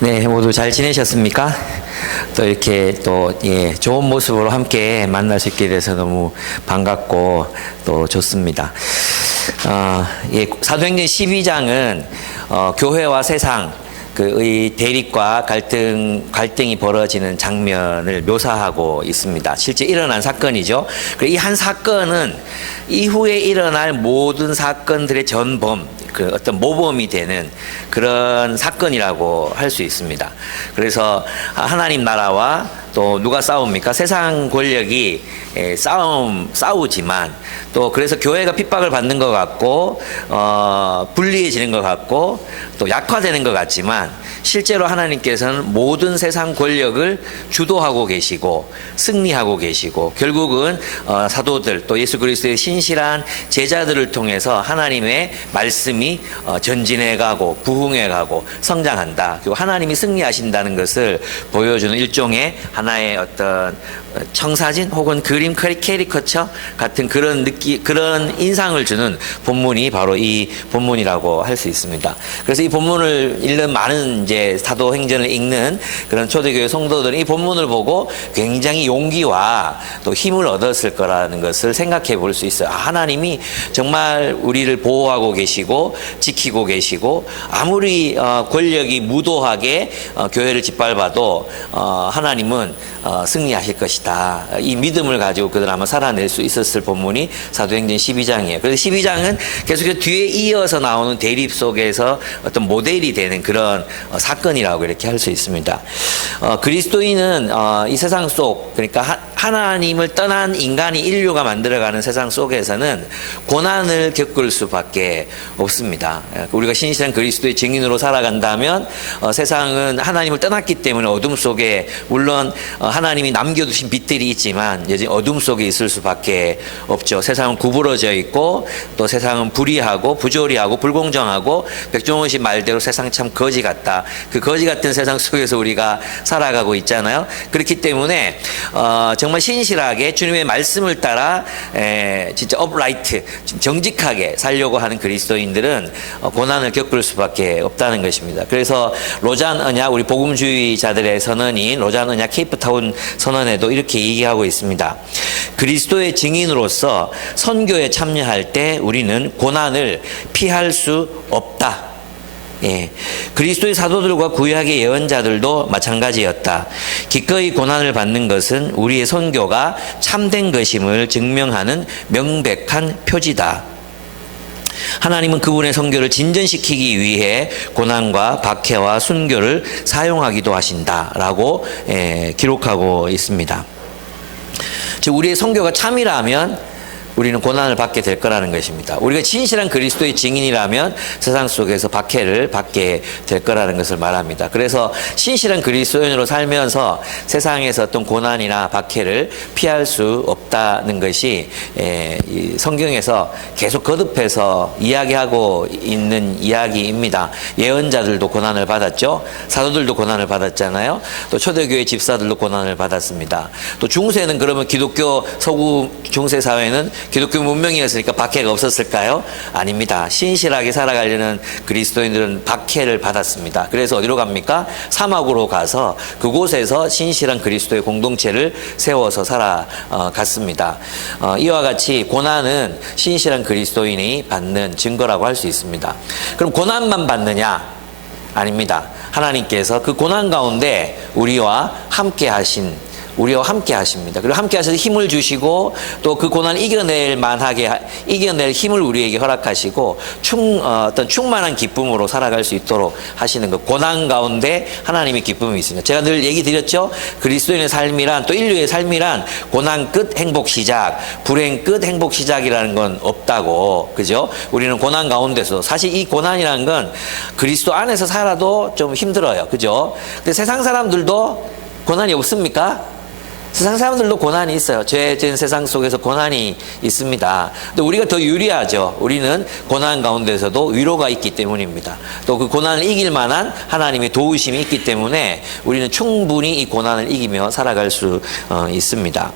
네, 모두 잘 지내셨습니까? 또 이렇게 또 좋은 모습으로 함께 만날 수 있게 돼서 너무 반갑고 또 좋습니다. 사도행전 12장은 교회와 세상 그의 대립과 갈등이 벌어지는 장면을 묘사하고 있습니다. 실제 일어난 사건이죠. 이 한 사건은 이후에 일어날 모든 사건들의 전범, 그 어떤 모범이 되는 그런 사건이라고 할 수 있습니다. 그래서 하나님 나라와 또 누가 싸웁니까? 세상 권력이 싸우지만 또 그래서 교회가 핍박을 받는 것 같고 불리해지는 것 같고 또 약화되는 것 같지만 실제로 하나님께서는 모든 세상 권력을 주도하고 계시고 승리하고 계시고 결국은 사도들 또 예수 그리스도의 신실한 제자들을 통해서 하나님의 말씀이 전진해가고 부흥해가고 성장한다. 그리고 하나님이 승리하신다는 것을 보여주는 일종의 하나의 어떤 청사진 혹은 그림 캐리커처 같은 그런 그런 인상을 주는 본문이 바로 이 본문이라고 할 수 있습니다. 그래서 이 본문을 읽는 많은 이제 사도행전을 읽는 그런 초대교회 성도들은 이 본문을 보고 굉장히 용기와 또 힘을 얻었을 거라는 것을 생각해 볼 수 있어요. 하나님이 정말 우리를 보호하고 계시고 지키고 계시고 아무리 권력이 무도하게 교회를 짓밟아도 하나님은 승리하실 것이다. 이 믿음을 가지고 그들 아마 살아낼 수 있었을 본문이 사도행전 12장이에요. 그래서 12장은 계속해서 뒤에 이어서 나오는 대립 속에서 어떤 모델이 되는 그런 사건이라고 이렇게 할 수 있습니다. 그리스도인은 이 세상 속, 그러니까 하나님을 떠난 인간이 인류가 만들어가는 세상 속에서는 고난을 겪을 수밖에 없습니다. 우리가 신실한 그리스도의 증인으로 살아간다면 세상은 하나님을 떠났기 때문에 어둠 속에 물론 하나님이 남겨두신 빛들이 있지만 여전히 어둠 속에 있을 수밖에 없죠. 세상은 구부러져 있고 또 세상은 불의하고 부조리하고 불공정하고 백종원 씨 말대로 세상 참 거지 같다. 그 거지 같은 세상 속에서 우리가 살아가고 있잖아요. 그렇기 때문에 정말 신실하게 주님의 말씀을 따라 진짜 upright, 정직하게 살려고 하는 그리스도인들은 고난을 겪을 수밖에 없다는 것입니다. 그래서 로잔 언약, 우리 복음주의자들의 선언인 로잔 언약 케이프타운 선언에도 이렇게 얘기하고 있습니다. 그리스도의 증인으로서 선교에 참여할 때 우리는 고난을 피할 수 없다. 그리스도의 사도들과 구약의 예언자들도 마찬가지였다. 기꺼이 고난을 받는 것은 우리의 선교가 참된 것임을 증명하는 명백한 표지다. 하나님은 그분의 선교를 진전시키기 위해 고난과 박해와 순교를 사용하기도 하신다라고 기록하고 있습니다. 즉 우리의 선교가 참이라면 우리는 고난을 받게 될 거라는 것입니다. 우리가 진실한 그리스도의 증인이라면 세상 속에서 박해를 받게 될 거라는 것을 말합니다. 그래서 신실한 그리스도인으로 살면서 세상에서 어떤 고난이나 박해를 피할 수 없다는 것이 이 성경에서 계속 거듭해서 이야기하고 있는 이야기입니다. 예언자들도 고난을 받았죠. 사도들도 고난을 받았잖아요. 또 초대교회 집사들도 고난을 받았습니다. 또 중세는 그러면 기독교 서구 중세 사회는 기독교 문명이었으니까 박해가 없었을까요? 아닙니다. 신실하게 살아가려는 그리스도인들은 박해를 받았습니다. 그래서 어디로 갑니까? 사막으로 가서 그곳에서 신실한 그리스도의 공동체를 세워서 살아갔습니다. 이와 같이 고난은 신실한 그리스도인이 받는 증거라고 할 수 있습니다. 그럼 고난만 받느냐? 아닙니다. 하나님께서 그 고난 가운데 우리와 함께 하십니다. 그리고 함께 하셔서 힘을 주시고 또 그 고난을 이겨낼 힘을 우리에게 허락하시고 어떤 충만한 기쁨으로 살아갈 수 있도록 하시는 것. 고난 가운데 하나님의 기쁨이 있습니다. 제가 늘 얘기 드렸죠. 그리스도인의 삶이란 또 인류의 삶이란 고난 끝 행복 시작, 불행 끝 행복 시작이라는 건 없다고. 그죠? 우리는 고난 가운데서 사실 이 고난이라는 건 그리스도 안에서 살아도 좀 힘들어요. 그죠? 근데 세상 사람들도 고난이 없습니까? 세상 사람들도 고난이 있어요. 죄진 세상 속에서 고난이 있습니다. 근데 우리가 더 유리하죠. 우리는 고난 가운데서도 위로가 있기 때문입니다. 또 그 고난을 이길 만한 하나님의 도우심이 있기 때문에 우리는 충분히 이 고난을 이기며 살아갈 수 있습니다.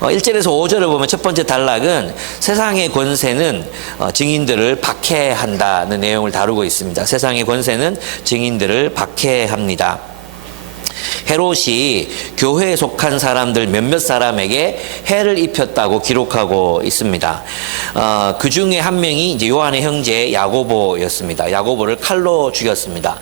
1절에서 5절을 보면 첫 번째 단락은 세상의 권세는 증인들을 박해한다는 내용을 다루고 있습니다. 세상의 권세는 증인들을 박해합니다. 헤롯이 교회에 속한 사람들 몇몇 사람에게 해를 입혔다고 기록하고 있습니다. 그 중에 한 명이 이제 요한의 형제 야고보였습니다. 야고보를 칼로 죽였습니다.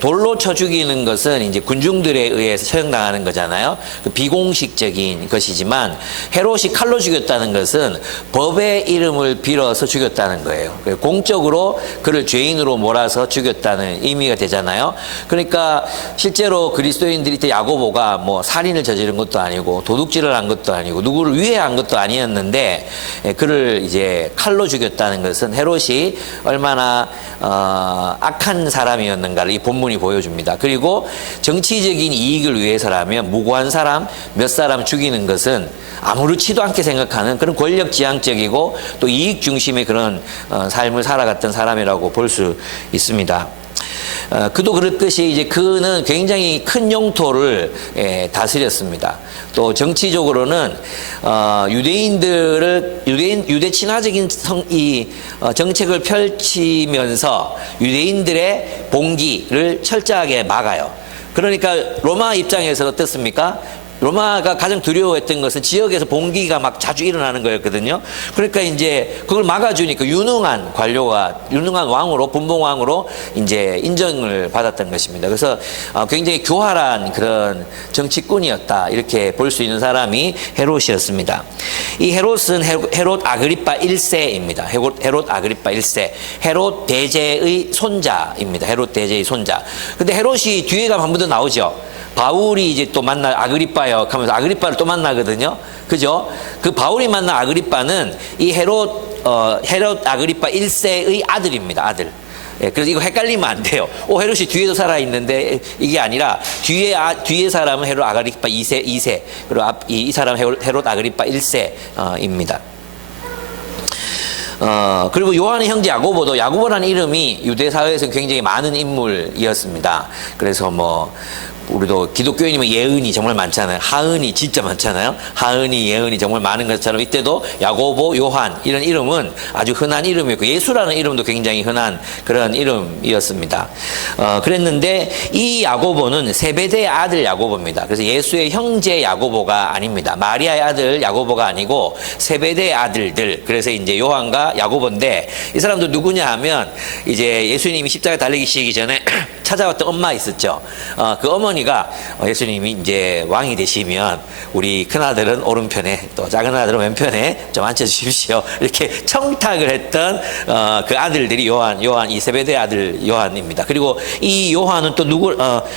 돌로 쳐 죽이는 것은 이제 군중들에 의해서 처형당하는 거잖아요. 그 비공식적인 것이지만 헤롯이 칼로 죽였다는 것은 법의 이름을 빌어서 죽였다는 거예요. 공적으로 그를 죄인으로 몰아서 죽였다는 의미가 되잖아요. 그러니까 실제로 그리스도인들이 때 야고보가 뭐 살인을 저지른 것도 아니고 도둑질을 한 것도 아니고 누구를 위해한 것도 아니었는데 그를 이제 칼로 죽였다는 것은 헤롯이 얼마나 악한 사람이었는가를 이 본문이 보여줍니다. 그리고 정치적인 이익을 위해서라면 무고한 사람 몇 사람 죽이는 것은 아무렇지도 않게 생각하는 그런 권력지향적이고 또 이익 중심의 그런 삶을 살아갔던 사람이라고 볼 수 있습니다. 그도 그렇듯이 이제 그는 굉장히 큰 영토를 다스렸습니다. 또 정치적으로는 유대 친화적인 정책을 펼치면서 유대인들의 봉기를 철저하게 막아요. 그러니까 로마 입장에서 어떻습니까? 로마가 가장 두려워했던 것은 지역에서 봉기가 막 자주 일어나는 거였거든요. 그러니까 이제 그걸 막아주니까 유능한 관료가, 유능한 왕으로, 분봉왕으로 이제 인정을 받았던 것입니다. 그래서 굉장히 교활한 그런 정치꾼이었다. 이렇게 볼 수 있는 사람이 헤롯이었습니다. 이 헤롯은 헤롯 아그리파 1세입니다. 헤롯 아그리파 1세. 헤롯 대제의 손자입니다. 헤롯 대제의 손자. 근데 헤롯이 뒤에 가면 한 번 더 나오죠. 바울이 이제 또 만나 아그리빠요 하면서 아그리빠를 또 만나거든요. 그죠? 그 바울이 만난 아그리빠는 이 헤롯 아그리빠 1세의 아들입니다. 아들. 예, 그래서 이거 헷갈리면 안 돼요. 헤롯이 뒤에도 살아있는데 이게 아니라 뒤에 사람은 헤롯 아그리빠 2세. 그리고 이 사람은 헤롯 아그리빠 1세입니다. 그리고 요한의 형제 야고보도 야고보라는 이름이 유대 사회에서 굉장히 많은 인물이었습니다. 그래서 우리도 기독교인이면 예은이 정말 많잖아요. 하은이 진짜 많잖아요. 하은이, 예은이 정말 많은 것처럼 이때도 야고보, 요한 이런 이름은 아주 흔한 이름이었고 예수라는 이름도 굉장히 흔한 그런 이름이었습니다. 그랬는데 이 야고보는 세베대의 아들 야고보입니다. 그래서 예수의 형제 야고보가 아닙니다. 마리아의 아들 야고보가 아니고 세베대의 아들들. 그래서 이제 요한과 야고보인데 이 사람도 누구냐 하면 이제 예수님이 십자가에 달리시기 전에 찾아왔던 엄마 있었죠. 그 어머니가 예수님이 이제 왕이 되시면 우리 큰아들은 오른편에 또 작은 아들은 왼편에 좀 앉혀주십시오. 이렇게 청탁을 했던 그 아들들이 요한 이 세베대 아들 요한입니다. 그리고 이 요한은 또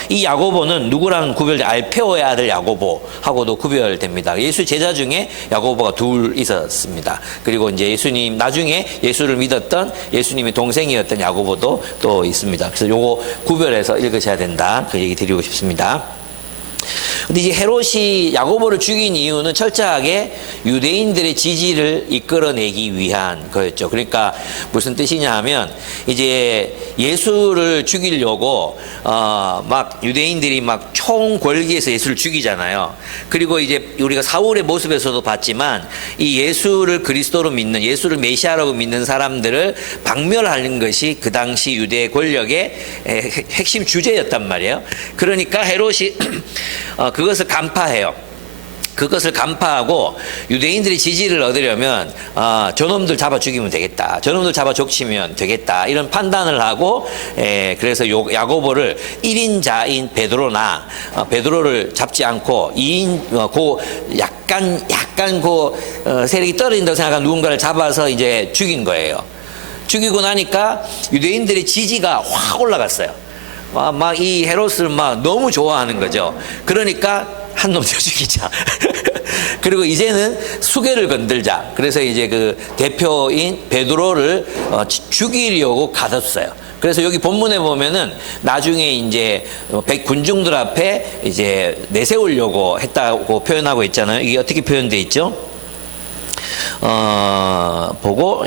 이 야고보는 누구랑 구별돼? 알페오의 아들 야고보하고도 구별됩니다. 예수 제자 중에 야고보가 둘 있었습니다. 그리고 이제 예수님 나중에 예수를 믿었던 예수님의 동생이었던 야고보도 또 있습니다. 그래서 요거 구별해서 읽으셔야 된다. 그 얘기 드리고 싶습니다. 근데 이제 헤롯이 야고보를 죽인 이유는 철저하게 유대인들의 지지를 이끌어내기 위한 거였죠. 그러니까 무슨 뜻이냐 하면 이제 예수를 죽이려고 막 유대인들이 막 총궐기에서 예수를 죽이잖아요. 그리고 이제 우리가 사울의 모습에서도 봤지만 이 예수를 그리스도로 믿는 예수를 메시아라고 믿는 사람들을 박멸하는 것이 그 당시 유대 권력의 핵심 주제였단 말이에요. 그러니까 헤롯이 그것을 간파해요. 그것을 간파하고 유대인들의 지지를 얻으려면 저놈들 잡아 죽이면 되겠다. 저놈들 잡아 족치면 되겠다. 이런 판단을 하고 그래서 야고보를 1인자인 베드로나 베드로를 잡지 않고 2인 약간 세력이 떨어진다고 생각한 누군가를 잡아서 이제 죽인 거예요. 죽이고 나니까 유대인들의 지지가 확 올라갔어요. 막 이 헤롯을 막 너무 좋아하는 거죠. 그러니까 한 놈 더 죽이자. 그리고 이제는 수계를 건들자. 그래서 이제 그 대표인 베드로를 죽이려고 가뒀어요. 그래서 여기 본문에 보면은 나중에 이제 군중들 앞에 이제 내세우려고 했다고 표현하고 있잖아요. 이게 어떻게 표현되어 있죠? 보고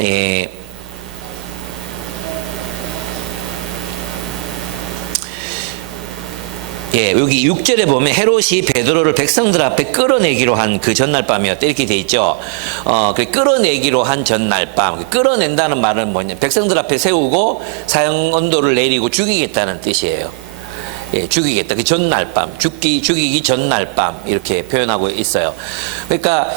예, 여기 6절에 보면 헤롯이 베드로를 백성들 앞에 끌어내기로 한 그 전날 밤이었다 이렇게 돼 있죠. 그 끌어내기로 한 전날 밤. 끌어낸다는 말은 뭐냐? 백성들 앞에 세우고 사형 언도를 내리고 죽이겠다는 뜻이에요. 예, 죽이겠다. 그 전날 밤, 죽이기 전날 밤 이렇게 표현하고 있어요. 그러니까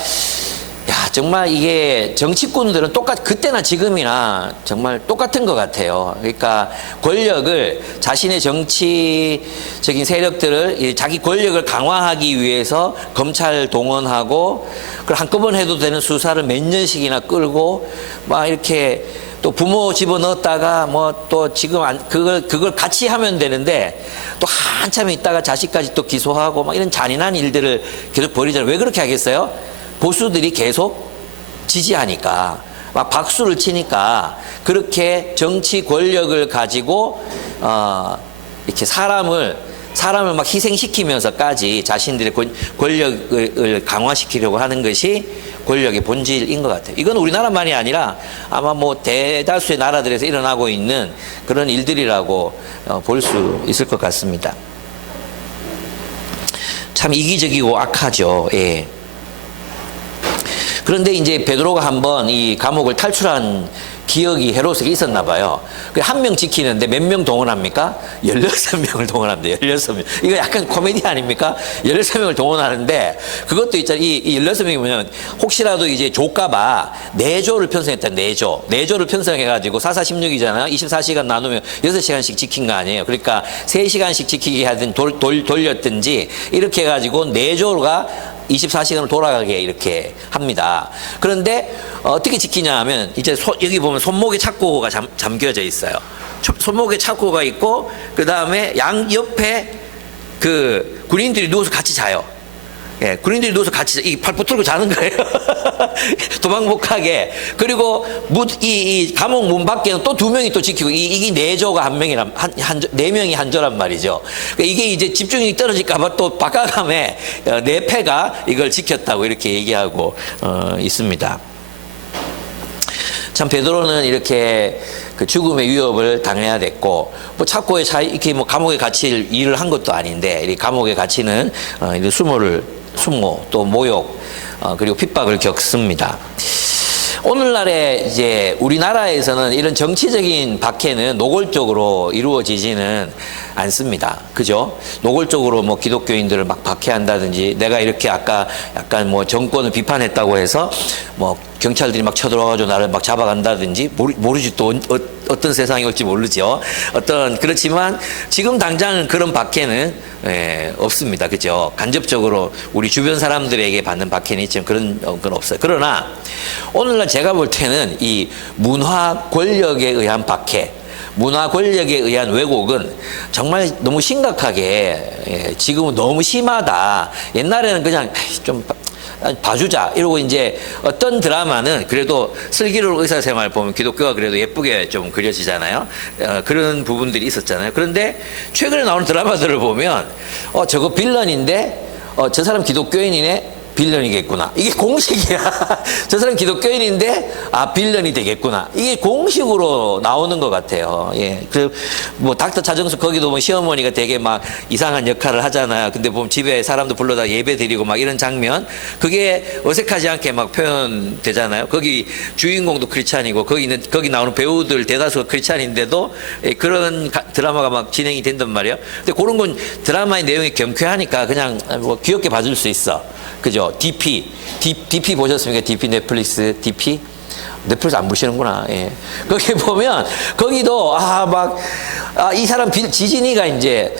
야, 정말 이게 정치꾼들은 그때나 지금이나 정말 똑같은 것 같아요. 그러니까 권력을, 자신의 정치적인 세력들을, 자기 권력을 강화하기 위해서 검찰 동원하고, 그걸 한꺼번에 해도 되는 수사를 몇 년씩이나 끌고, 막 이렇게 또 부모 집어넣었다가 뭐 또 지금 그걸 같이 하면 되는데 또 한참 있다가 자식까지 또 기소하고 막 이런 잔인한 일들을 계속 벌이잖아요. 왜 그렇게 하겠어요? 보수들이 계속 지지하니까, 막 박수를 치니까, 그렇게 정치 권력을 가지고 이렇게 사람을 막 희생시키면서까지 자신들의 권력을 강화시키려고 하는 것이 권력의 본질인 것 같아요. 이건 우리나라만이 아니라 아마 뭐 대다수의 나라들에서 일어나고 있는 그런 일들이라고 볼 수 있을 것 같습니다. 참 이기적이고 악하죠. 예. 그런데 이제 베드로가 한번 이 감옥을 탈출한 기억이 헤롯에게 있었나 봐요. 한 명 지키는데 몇 명 동원합니까? 16명을 동원합니다. 16명. 이거 약간 코미디 아닙니까? 16명을 동원하는데, 그것도 있잖아요. 이 16명이 뭐냐면, 혹시라도 이제 족가봐, 내조를 편성했다, 내조를 편성해가지고, 4416이잖아요. 24시간 나누면 6시간씩 지킨 거 아니에요. 그러니까 3시간씩 지키게 하든 돌렸든지, 이렇게 해가지고 내조가 24시간을 돌아가게 이렇게 합니다. 그런데 어떻게 지키냐 하면, 이제 여기 보면 손목에 착고가 잠겨져 있어요. 손목에 착고가 있고, 그 다음에 양 옆에 그 군인들이 누워서 같이 자요. 예, 군인들이 누워서 같이 이 팔 붙들고 자는 거예요. 도망 못 가게. 그리고 이 감옥 문 밖에는 또 2명이 또 지키고, 이게 내조가 네 명이 한조란 말이죠. 그러니까 이게 이제 집중력이 떨어질까봐 또 바깥감에 네 패가 이걸 지켰다고 이렇게 얘기하고 있습니다. 참 베드로는 이렇게 그 죽음의 위협을 당해야 됐고, 뭐 착고에 이렇게 뭐 감옥에 갇힐 일을 한 것도 아닌데, 이 감옥에 갇히는 수모 또 모욕 그리고 핍박을 겪습니다. 오늘날에 이제 우리나라에서는 이런 정치적인 박해는 노골적으로 이루어지지는 않습니다. 그죠? 노골적으로 뭐 기독교인들을 막 박해한다든지, 내가 이렇게 아까 약간 뭐 정권을 비판했다고 해서 뭐 경찰들이 막 쳐들어와가지고 나를 막 잡아간다든지, 모르지 또 어떤 세상이 올지 모르죠. 그렇지만 지금 당장은 그런 박해는 없습니다. 그죠? 간접적으로 우리 주변 사람들에게 받는 박해는 있지만 그런 건 없어요. 그러나 오늘날 제가 볼 때는 이 문화 권력에 의한 박해, 문화 권력에 의한 왜곡은 정말 너무 심각하게, 지금은 너무 심하다. 옛날에는 그냥 좀 봐주자 이러고, 이제 어떤 드라마는 그래도 슬기로운 의사생활 보면 기독교가 그래도 예쁘게 좀 그려지잖아요. 그런 부분들이 있었잖아요. 그런데 최근에 나오는 드라마들을 보면 저거 빌런인데 저 사람 기독교인이네, 빌런이겠구나. 이게 공식이야. 저 사람 기독교인인데 빌런이 되겠구나. 이게 공식으로 나오는 것 같아요. 예. 뭐 닥터 차정숙 거기도 뭐 시어머니가 되게 막 이상한 역할을 하잖아요. 근데 보면 집에 사람도 불러다 예배 드리고 막 이런 장면, 그게 어색하지 않게 막 표현되잖아요. 거기 주인공도 크리스찬이고, 거기 나오는 배우들 대다수가 크리스찬인데도 그런 드라마가 막 진행이 된단 말이에요. 근데 그런 건 드라마의 내용이 경쾌하니까 그냥 뭐 귀엽게 봐줄 수 있어. 그죠? DP 보셨습니까? DP 넷플릭스 DP? 넷플릭스 안 보시는구나. 예. 거기 보면, 거기도, 이 사람 지진이가 이제,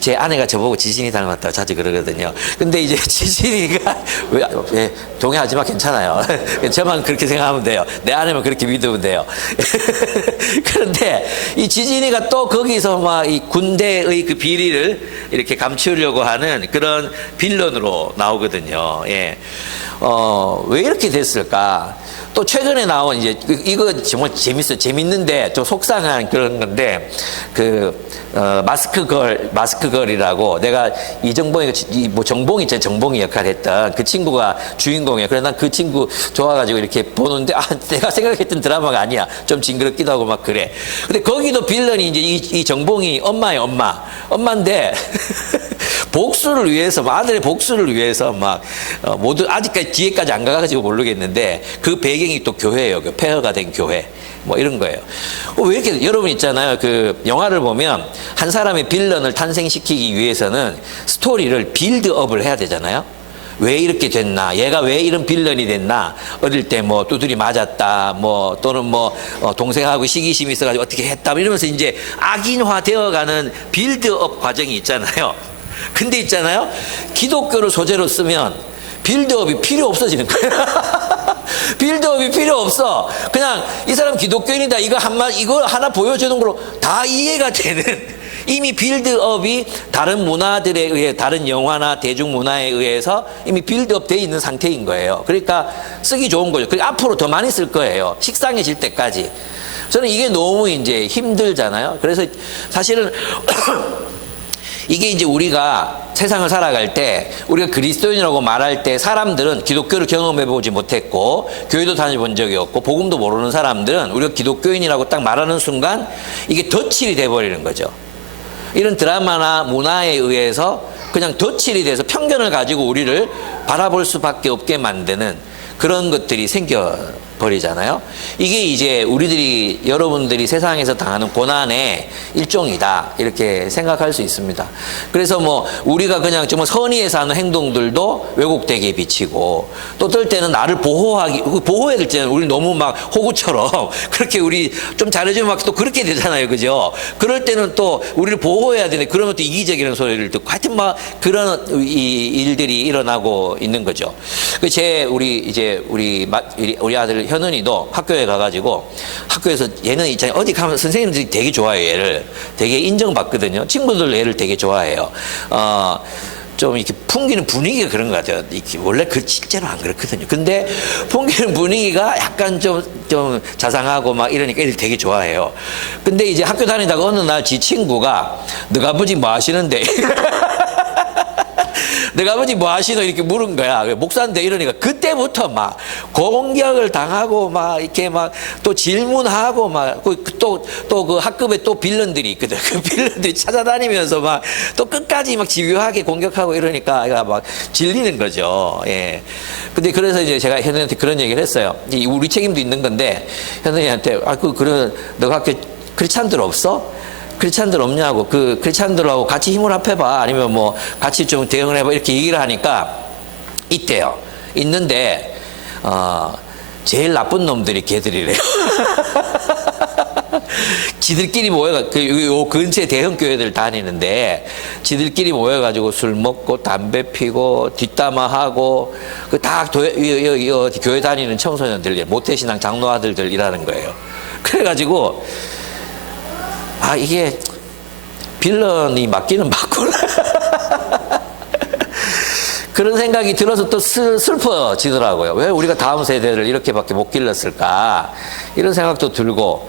제 아내가 저보고 지진이 닮았다고 자주 그러거든요. 근데 이제 지진이가, 동의하지만 괜찮아요. 저만 그렇게 생각하면 돼요. 내 아내만 그렇게 믿으면 돼요. 그런데 이 지진이가 또 거기서 막 이 군대의 그 비리를 이렇게 감추려고 하는 그런 빌런으로 나오거든요. 예. 왜 이렇게 됐을까? 또 최근에 나온 이제 이거 정말 재밌는데 좀 속상한 그런 건데 마스크걸이라고 내가 이정봉이 뭐 정봉이 있잖아요. 정봉이 역할 했던 그 친구가 주인공이에요. 그래서 난 그 친구 좋아가지고 이렇게 보는데 내가 생각했던 드라마가 아니야. 좀 징그럽기도 하고 막 그래. 근데 거기도 빌런이 이제 이 정봉이 엄마인데 복수를 위해서 아들의 복수를 위해서 막 모두 아직까지 뒤에까지 안 가가지고 모르겠는데 그 배경이 또 교회예요. 그 폐허가 된 교회. 뭐 이런 거예요. 왜 이렇게 여러분 있잖아요. 그 영화를 보면 한 사람의 빌런을 탄생시키기 위해서는 스토리를 빌드업을 해야 되잖아요. 왜 이렇게 됐나? 얘가 왜 이런 빌런이 됐나? 어릴 때 뭐 두드리 맞았다, 뭐 또는 뭐 동생하고 시기심이 있어가지고 어떻게 했다, 이러면서 이제 악인화 되어가는 빌드업 과정이 있잖아요. 근데 있잖아요. 기독교를 소재로 쓰면 빌드업이 필요 없어지는 거예요. 빌드업이 필요 없어. 그냥 이 사람 기독교인이다. 이거 하나 보여주는 걸로 다 이해가 되는. 이미 빌드업이 다른 문화들에 의해, 다른 영화나 대중문화에 의해서 이미 빌드업 돼 있는 상태인 거예요. 그러니까 쓰기 좋은 거죠. 그리고 앞으로 더 많이 쓸 거예요. 식상해질 때까지. 저는 이게 너무 이제 힘들잖아요. 그래서 사실은 이게 이제 우리가 세상을 살아갈 때 우리가 그리스도인이라고 말할 때 사람들은 기독교를 경험해보지 못했고 교회도 다녀본 적이 없고 복음도 모르는 사람들은 우리가 기독교인이라고 딱 말하는 순간 이게 덧칠이 돼버리는 거죠. 이런 드라마나 문화에 의해서 그냥 덧칠이 돼서 편견을 가지고 우리를 바라볼 수밖에 없게 만드는 그런 것들이 생겨버리잖아요. 이게 이제 여러분들이 세상에서 당하는 고난의 일종이다, 이렇게 생각할 수 있습니다. 그래서 뭐 우리가 그냥 정말 선의에서 하는 행동들도 왜곡되게 비치고, 또 어떨 때는 나를 보호해야 될 때는 우리 너무 막 호구처럼 그렇게 우리 좀 잘해주면 막 또 그렇게 되잖아요. 그죠? 그럴 때는 또 우리를 보호해야 되는데 그러면 또 이기적이라는 소리를 듣고, 하여튼 막 그런 일들이 일어나고 있는 거죠. 우리 아들 현은이도 학교에 가가지고 학교에서 얘는 있잖아요. 어디 가면 선생님들이 되게 좋아해요. 얘를 되게 인정받거든요. 친구들 얘를 되게 좋아해요. 좀 이렇게 풍기는 분위기가 그런 것 같아요. 원래 실제로 안 그렇거든요. 근데 풍기는 분위기가 약간 좀 자상하고 막 이러니까 애들 되게 좋아해요. 근데 이제 학교 다니다가 어느 날 지 친구가 너가 아버지 뭐 하시는데? 내가 아버지 뭐 하시노? 이렇게 물은 거야. 목사인데 이러니까 그때부터 막 공격을 당하고 막 이렇게 막 또 질문하고 막 또 그 학급에 또 빌런들이 있거든. 그 빌런들이 찾아다니면서 막 또 끝까지 막 집요하게 공격하고 이러니까 아이가 막 질리는 거죠. 예. 근데 그래서 이제 제가 현우한테 그런 얘기를 했어요. 우리 책임도 있는 건데 현우한테 너가 학교 크리스찬들 없어? 크리스찬들 없냐고, 그 크리스찬들하고 같이 힘을 합해봐, 아니면 뭐 같이 좀 대응을 해봐, 이렇게 얘기를 하니까 있대요. 있는데 제일 나쁜 놈들이 걔들이래요. 지들끼리 모여가 그 근처에 대형 교회들 다니는데 지들끼리 모여가지고 술 먹고 담배 피고 뒷담화하고 그 다 교회 다니는 청소년들, 모태신앙 장로 아들들이라는 거예요. 그래가지고 이게 빌런이 맞기는 맞구나. 그런 생각이 들어서 또 슬퍼지더라고요. 왜 우리가 다음 세대를 이렇게밖에 못 길렀을까, 이런 생각도 들고.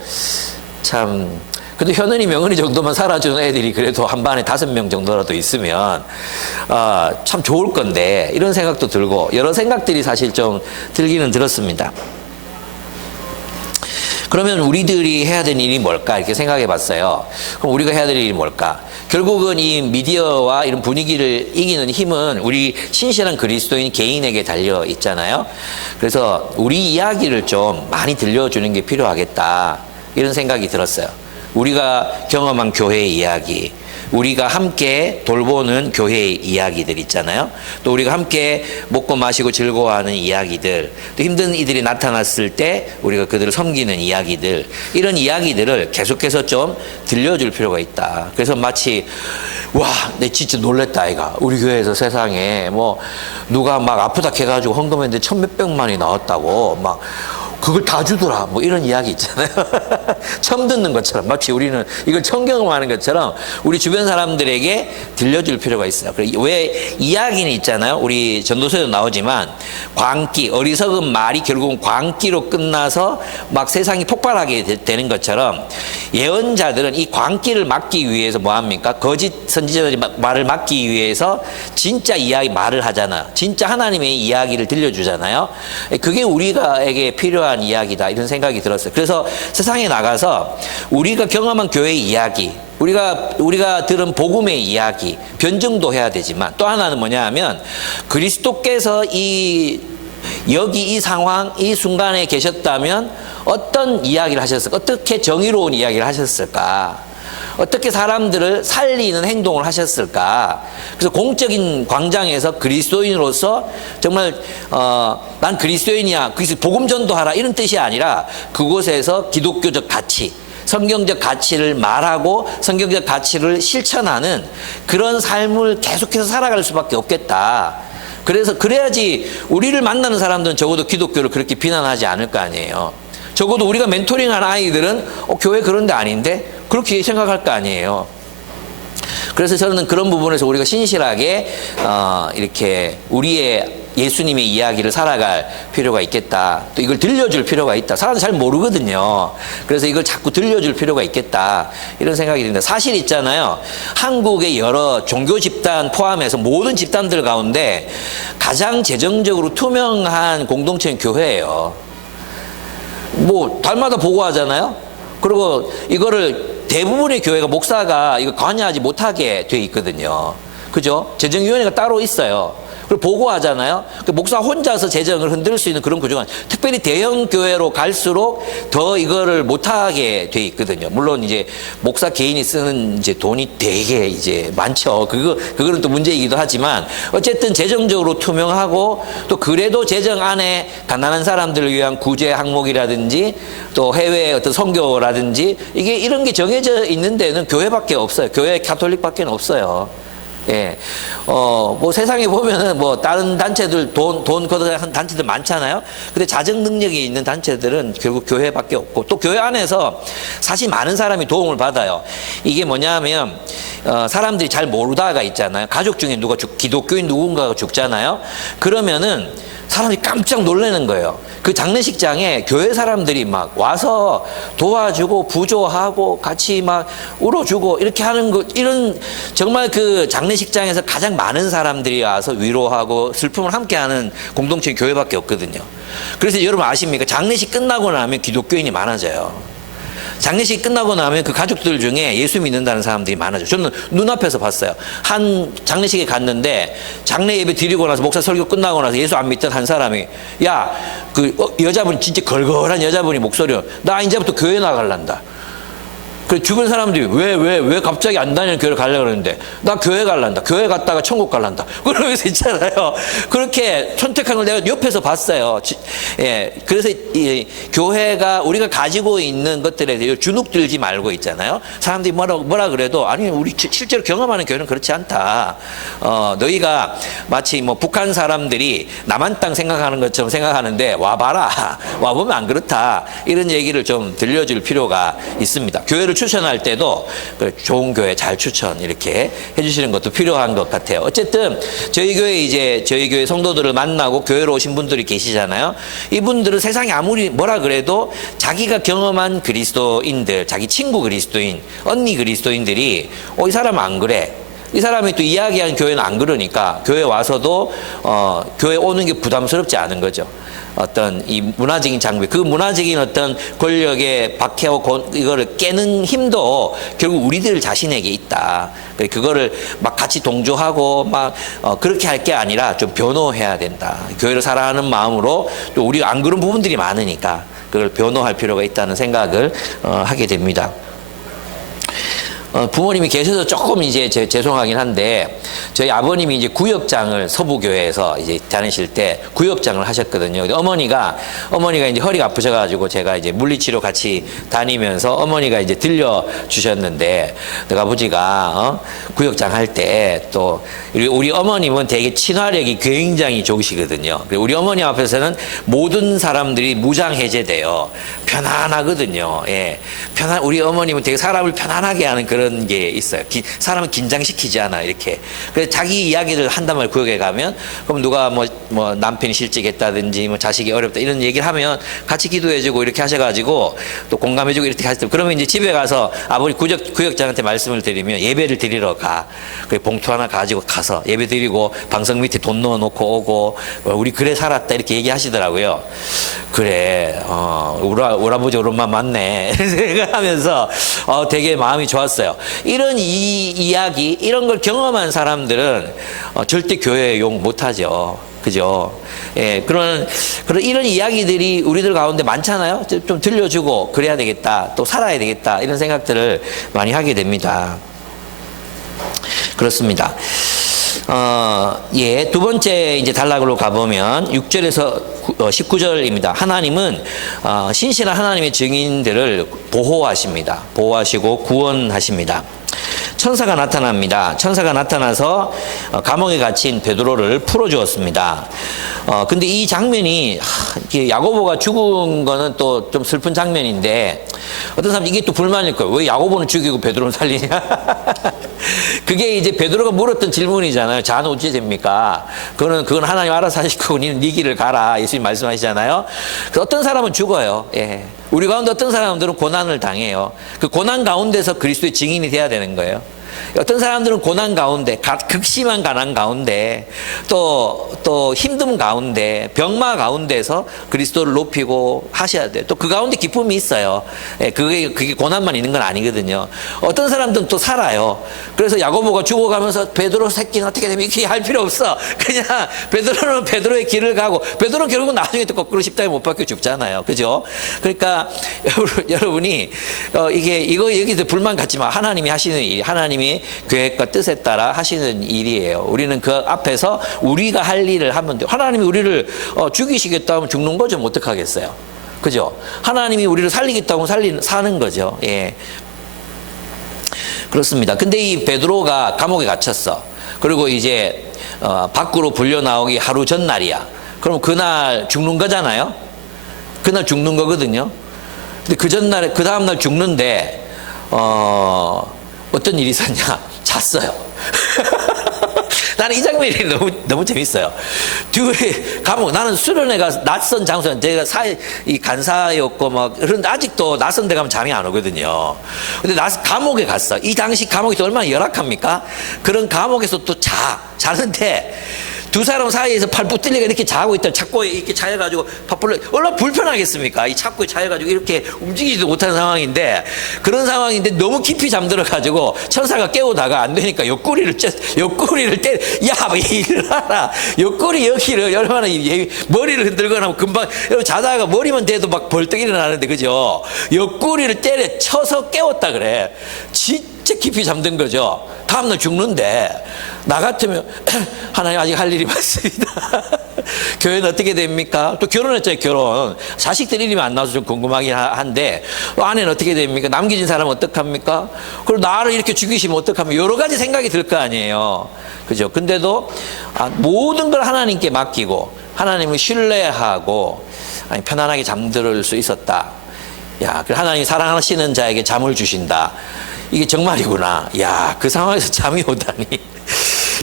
참, 그래도 현은이 명은이 정도만 살아주는 애들이 그래도 한 반에 5명 정도라도 있으면 참 좋을 건데, 이런 생각도 들고, 여러 생각들이 사실 좀 들기는 들었습니다. 그러면 우리들이 해야 되는 일이 뭘까, 이렇게 생각해 봤어요. 그럼 우리가 해야 될 일이 뭘까? 결국은 이 미디어와 이런 분위기를 이기는 힘은 우리 신실한 그리스도인 개인에게 달려 있잖아요. 그래서 우리 이야기를 좀 많이 들려주는 게 필요하겠다, 이런 생각이 들었어요. 우리가 경험한 교회의 이야기, 우리가 함께 돌보는 교회의 이야기들 있잖아요. 또 우리가 함께 먹고 마시고 즐거워하는 이야기들, 또 힘든 이들이 나타났을 때 우리가 그들을 섬기는 이야기들, 이런 이야기들을 계속해서 좀 들려줄 필요가 있다. 그래서 마치 내 진짜 놀랬다 아이가, 우리 교회에서 세상에 뭐 누가 막 아프다 해가지고 헌금했는데 1,000몇백만이 나왔다고 막 그걸 다 주더라. 뭐 이런 이야기 있잖아요. 처음 듣는 것처럼 마치 우리는 이걸 처음 경험하는 것처럼 우리 주변 사람들에게 들려줄 필요가 있어요. 왜 이야기는 있잖아요. 우리 전도서에도 나오지만 광기, 어리석은 말이 결국은 광기로 끝나서 막 세상이 폭발하게 되는 것처럼 예언자들은 이 광기를 막기 위해서 뭐 합니까? 거짓 선지자들의 말을 막기 위해서 진짜 이야기 말을 하잖아요. 진짜 하나님의 이야기를 들려주잖아요. 그게 우리가에게 필요한 이야기다 이런 생각이 들었어요. 그래서 세상에 나가서 우리가 경험한 교회의 이야기, 우리가 들은 복음의 이야기 변증도 해야 되지만 또 하나는 뭐냐 하면 그리스도께서 여기 이 상황 이 순간에 계셨다면 어떤 이야기를 하셨을까? 어떻게 정의로운 이야기를 하셨을까? 어떻게 사람들을 살리는 행동을 하셨을까? 그래서 공적인 광장에서 그리스도인으로서 정말 난 그리스도인이야, 그래서 복음 전도하라 이런 뜻이 아니라 그곳에서 기독교적 가치, 성경적 가치를 말하고 성경적 가치를 실천하는 그런 삶을 계속해서 살아갈 수밖에 없겠다. 그래야지 우리를 만나는 사람들은 적어도 기독교를 그렇게 비난하지 않을 거 아니에요. 적어도 우리가 멘토링한 아이들은 교회 그런 데 아닌데? 그렇게 생각할 거 아니에요. 그래서 저는 그런 부분에서 우리가 신실하게 이렇게 우리의 예수님의 이야기를 살아갈 필요가 있겠다. 또 이걸 들려줄 필요가 있다. 사람들 잘 모르거든요. 그래서 이걸 자꾸 들려줄 필요가 있겠다. 이런 생각이 듭니다. 사실 있잖아요. 한국의 여러 종교 집단 포함해서 모든 집단들 가운데 가장 재정적으로 투명한 공동체는 교회예요. 뭐 달마다 보고하잖아요. 그리고 이거를 대부분의 교회가 목사가 이거 관여하지 못하게 돼 있거든요. 그죠? 재정위원회가 따로 있어요. 그리고 보고하잖아요. 그 목사 혼자서 재정을 흔들 수 있는 그런 구조가 특별히 대형 교회로 갈수록 더 이거를 못하게 돼 있거든요. 물론 이제 목사 개인이 쓰는 이제 돈이 되게 이제 많죠. 그거는 또 문제이기도 하지만 어쨌든 재정적으로 투명하고 또 그래도 재정 안에 가난한 사람들을 위한 구제 항목이라든지 또 해외 어떤 선교라든지 이게 이런 게 정해져 있는 데는 교회밖에 없어요. 교회 가톨릭밖에 없어요. 예. 뭐 세상에 보면은 뭐 다른 단체들 돈 걷어가는 단체들 많잖아요. 근데 자정 능력이 있는 단체들은 결국 교회밖에 없고 또 교회 안에서 사실 많은 사람이 도움을 받아요. 이게 뭐냐면 사람들이 잘 모르다가 있잖아요. 가족 중에 기독교인 누군가가 죽잖아요. 그러면은 사람이 깜짝 놀라는 거예요. 그 장례식장에 교회 사람들이 막 와서 도와주고 부조하고 같이 막 울어주고 이렇게 하는 거, 이런 정말 그 장례식장에서 가장 많은 사람들이 와서 위로하고 슬픔을 함께하는 공동체 교회밖에 없거든요. 그래서 여러분 아십니까? 장례식 끝나고 나면 기독교인이 많아져요. 장례식 끝나고 나면 그 가족들 중에 예수 믿는다는 사람들이 많아져. 저는 눈앞에서 봤어요. 한 장례식에 갔는데 장례 예배 드리고 나서 목사 설교 끝나고 나서 예수 안 믿던 한 사람이 여자분 진짜 걸걸한 여자분이 목소리로 나 이제부터 교회 나갈란다. 그 주변 사람들이 왜 갑자기 안 다니는 교회를 가려고 그러는데 나 교회 갈란다. 교회 갔다가 천국 갈란다. 그러면서 있잖아요. 그렇게 선택한 걸 내가 옆에서 봤어요. 예. 그래서 이 교회가 우리가 가지고 있는 것들에 대해 주눅 들지 말고 있잖아요. 사람들이 뭐라 그래도 아니 우리 실제로 경험하는 교회는 그렇지 않다. 너희가 마치 뭐 북한 사람들이 남한 땅 생각하는 것처럼 생각하는데 와봐라. 와보면 안 그렇다. 이런 얘기를 좀 들려줄 필요가 있습니다. 교회를 추천할 때도 좋은 교회 잘 추천 이렇게 해주시는 것도 필요한 것 같아요. 어쨌든 저희 교회 성도들을 만나고 교회로 오신 분들이 계시잖아요. 이분들은 세상에 아무리 뭐라 그래도 자기가 경험한 그리스도인들, 자기 친구 그리스도인, 언니 그리스도인들이 이 사람은 안 그래. 이 사람이 또 이야기한 교회는 안 그러니까 교회 와서도 교회 오는 게 부담스럽지 않은 거죠. 어떤 이 문화적인 장비, 그 문화적인 어떤 권력에 박해하고 이거를 깨는 힘도 결국 우리들 자신에게 있다. 그거를 막 같이 동조하고 막 그렇게 할 게 아니라 좀 변호해야 된다. 교회를 사랑하는 마음으로 또 우리 안 그런 부분들이 많으니까 그걸 변호할 필요가 있다는 생각을 하게 됩니다. 부모님이 계셔서 조금 이제 죄송하긴 한데 저희 아버님이 이제 구역장을 서부교회에서 이제 다니실 때 구역장을 하셨거든요. 근데 어머니가 이제 허리가 아프셔가지고 제가 이제 물리치료 같이 다니면서 어머니가 이제 들려 주셨는데 내가 아버지가 구역장 할 때 또 우리 어머님은 되게 친화력이 굉장히 좋으시거든요. 우리 어머니 앞에서는 모든 사람들이 무장 해제돼요. 편안하거든요. 예, 우리 어머님은 되게 사람을 편안하게 하는 그런 게 있어요. 사람을 긴장시키지 않아 이렇게. 그래서 자기 이야기를 한단 말이에요. 구역에 가면 그럼 누가 뭐 남편이 실직했다든지 뭐 자식이 어렵다 이런 얘기를 하면 같이 기도해주고 이렇게 하셔가지고 또 공감해주고 이렇게 하실 때 그러면 이제 집에 가서 아버지 구역장한테 말씀을 드리면 예배를 드리러 가. 그 봉투 하나 가지고 가서 예배 드리고 방석 밑에 돈 넣어놓고 오고 우리 그래 살았다 이렇게 얘기하시더라고요. 그래, 우리 아버지 우리 엄마 맞네 생각하면서 되게 마음이 좋았어요. 이런 이야기 이런 걸 경험한 사람들은 절대 교회에 욕 못하죠. 그죠? 예, 그런 이런 이야기들이 우리들 가운데 많잖아요. 좀 들려주고 그래야 되겠다, 또 살아야 되겠다 이런 생각들을 많이 하게 됩니다. 그렇습니다. 예, 두 번째 이제 단락으로 가보면 6절에서 19절입니다. 하나님은 신실한 하나님의 증인들을 보호하십니다. 보호하시고 구원하십니다. 천사가 나타납니다. 천사가 나타나서 감옥에 갇힌 베드로를 풀어주었습니다. 근데 이 장면이 야고보가 죽은 거는 또 좀 슬픈 장면인데 어떤 사람 이게 또 불만일 거예요. 왜 야고보는 죽이고 베드로는 살리냐? 그게 이제 베드로가 물었던 질문이잖아요. 자는 어찌 됩니까? 그건 하나님 알아서 하실 거고 니는 네 길을 가라. 예수님 말씀하시잖아요. 그래서 어떤 사람은 죽어요. 예. 우리 가운데 어떤 사람들은 고난을 당해요. 그 고난 가운데서 그리스도의 증인이 돼야 되는 거예요. 어떤 사람들은 고난 가운데, 극심한 가난 가운데, 또 힘듦 가운데, 병마 가운데서 그리스도를 높이고 하셔야 돼요. 또 그 가운데 기쁨이 있어요. 예, 그게 고난만 있는 건 아니거든요. 어떤 사람들은 또 살아요. 그래서 야고보가 죽어가면서 베드로 새끼는 어떻게 되면 이렇게 할 필요 없어. 그냥 베드로는 베드로의 길을 가고, 베드로는 결국은 나중에 또 거꾸로 십자가에 못 박혀 죽잖아요. 그죠? 그러니까 여러분이 여기서 불만 갖지만 하나님이 하시는 일, 하나님이 계획과 뜻에 따라 하시는 일이에요. 우리는 그 앞에서 우리가 할 일을 하면 돼요. 하나님이 우리를 죽이시겠다 하면 죽는 거죠. 뭐 어떡하겠어요. 그죠? 하나님이 우리를 살리겠다고 하면 사는 거죠. 예. 그렇습니다. 근데 이 베드로가 감옥에 갇혔어. 그리고 이제 밖으로 불려 나오기 하루 전날이야. 그럼 그날 죽는 거잖아요. 그날 죽는 거거든요. 근데 그 다음날 죽는데 어떤 일이 있었냐? 잤어요. 나는 이 장면이 너무 재밌어요. 감옥, 나는 수련회 가서 낯선 장소에 제가 이 간사였고 그런데 아직도 낯선 데 가면 잠이 안 오거든요. 근데 감옥에 갔어. 이 당시 감옥이 또 얼마나 열악합니까? 그런 감옥에서 또 자는데 두 사람 사이에서 팔 붙들리가 이렇게 자고 있다. 착고에 이렇게 차여가지고 얼마나 불편하겠습니까? 이 착고에 차여가지고 이렇게 움직이지도 못하는 상황인데 그런 상황인데 너무 깊이 잠들어가지고 천사가 깨우다가 안 되니까 옆구리를 때려. 야, 일어나라. 옆구리 여기를 얼마나 머리를 흔들거나 하면 금방 자다가 머리만 대도 막 벌떡 일어나는데 그죠? 옆구리를 때려 쳐서 깨웠다 그래. 진짜 깊이 잠든 거죠. 다음날 죽는데 나 같으면 하나님 아직 할 일이 많습니다. 교회는 어떻게 됩니까? 또 결혼했잖아요. 결혼. 자식들 이름이 안 나와서 좀 궁금하긴 한데 아내는 어떻게 됩니까? 남겨진 사람은 어떡합니까? 그리고 나를 이렇게 죽이시면 어떡합니까? 여러 가지 생각이 들 거 아니에요. 그죠? 근데도 모든 걸 하나님께 맡기고 하나님을 신뢰하고 편안하게 잠들 수 있었다. 야, 하나님이 사랑하시는 자에게 잠을 주신다. 이게 정말이구나. 야, 그 상황에서 잠이 오다니.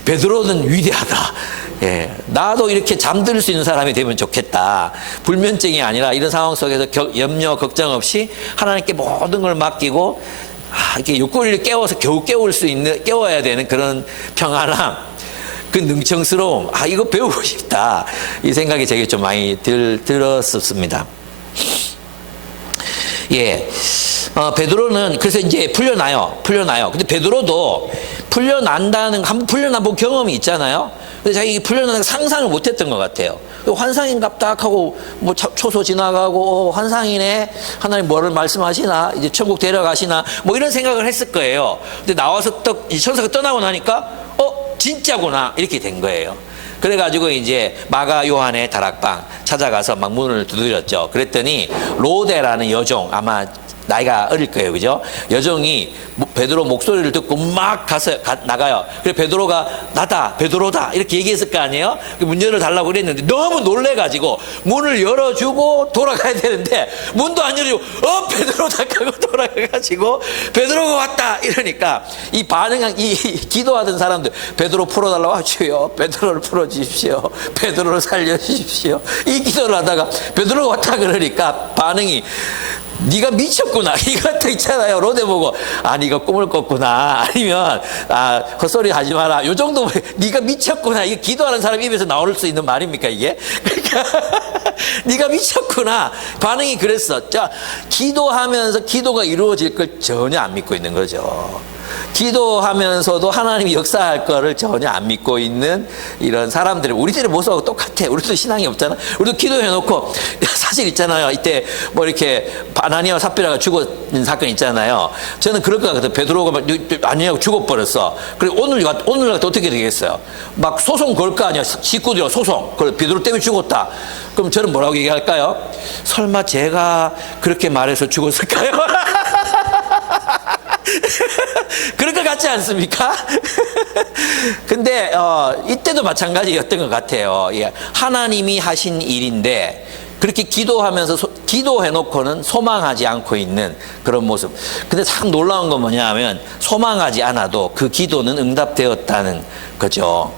베드로는 위대하다. 예, 나도 이렇게 잠들 수 있는 사람이 되면 좋겠다. 불면증이 아니라 이런 상황 속에서 염려, 걱정 없이 하나님께 모든 걸 맡기고 이렇게 옆구리를 깨워서 겨우 깨워야 되는 그런 평안함, 그 능청스러움. 이거 배우고 싶다. 이 생각이 제게 좀 많이 들었습니다. 예. 베드로는 그래서 이제 풀려나요. 근데 베드로도 한번 풀려나본 경험이 있잖아요. 근데 자기 풀려나는 상상을 못했던 것 같아요. 환상인갑다 하고 뭐 초소 지나가고 환상이네, 하나님 뭐를 말씀하시나, 이제 천국 데려가시나, 뭐 이런 생각을 했을 거예요. 근데 나와서 천사가 떠나고 나니까 진짜구나 이렇게 된 거예요. 그래가지고 이제 마가 요한의 다락방 찾아가서 막 문을 두드렸죠. 그랬더니 로데라는 여종, 아마 나이가 어릴 거예요, 그죠? 여종이 베드로 목소리를 듣고 막 나가요. 그래서 베드로가 나다, 베드로다 이렇게 얘기했을 거 아니에요? 문 열어달라고 그랬는데 너무 놀래가지고 문을 열어주고 돌아가야 되는데 문도 안 열어주고 베드로다 하고 돌아가가지고 베드로가 왔다 이러니까 이 기도하던 사람들, 베드로 풀어달라고, 주여 베드로를 풀어주십시오, 베드로를 살려주십시오, 이 기도를 하다가 베드로가 왔다 그러니까 반응이, 네가 미쳤구나 이것도 있잖아요. 로데 보고 네가 꿈을 꿨구나, 아니면 헛소리 하지 마라, 요 정도. 네가 미쳤구나, 이게 기도하는 사람 입에서 나올 수 있는 말입니까 이게? 그러니까 네가 미쳤구나 반응이 그랬어. 자, 기도하면서 기도가 이루어질 걸 전혀 안 믿고 있는 거죠. 기도하면서도 하나님이 역사할 거를 전혀 안 믿고 있는 이런 사람들, 우리들의 모습하고 똑같아. 우리도 신앙이 없잖아. 우리도 기도해놓고, 사실 있잖아요, 이때 뭐 이렇게 아나니아와 삽비라가 죽은 사건 있잖아요. 저는 그럴 것 같아요. 베드로가 아니냐고 죽어버렸어. 그리고 오늘 같은 어떻게 되겠어요? 막 소송 걸 거 아니야. 식구들이랑 소송. 그래, 베드로 때문에 죽었다. 그럼 저는 뭐라고 얘기할까요? 설마 제가 그렇게 말해서 죽었을까요? 그럴 것 같지 않습니까? 근데 이때도 마찬가지였던 것 같아요. 예, 하나님이 하신 일인데 그렇게 기도하면서 기도해놓고는 소망하지 않고 있는 그런 모습. 근데 참 놀라운 건 뭐냐면 소망하지 않아도 그 기도는 응답되었다는 거죠.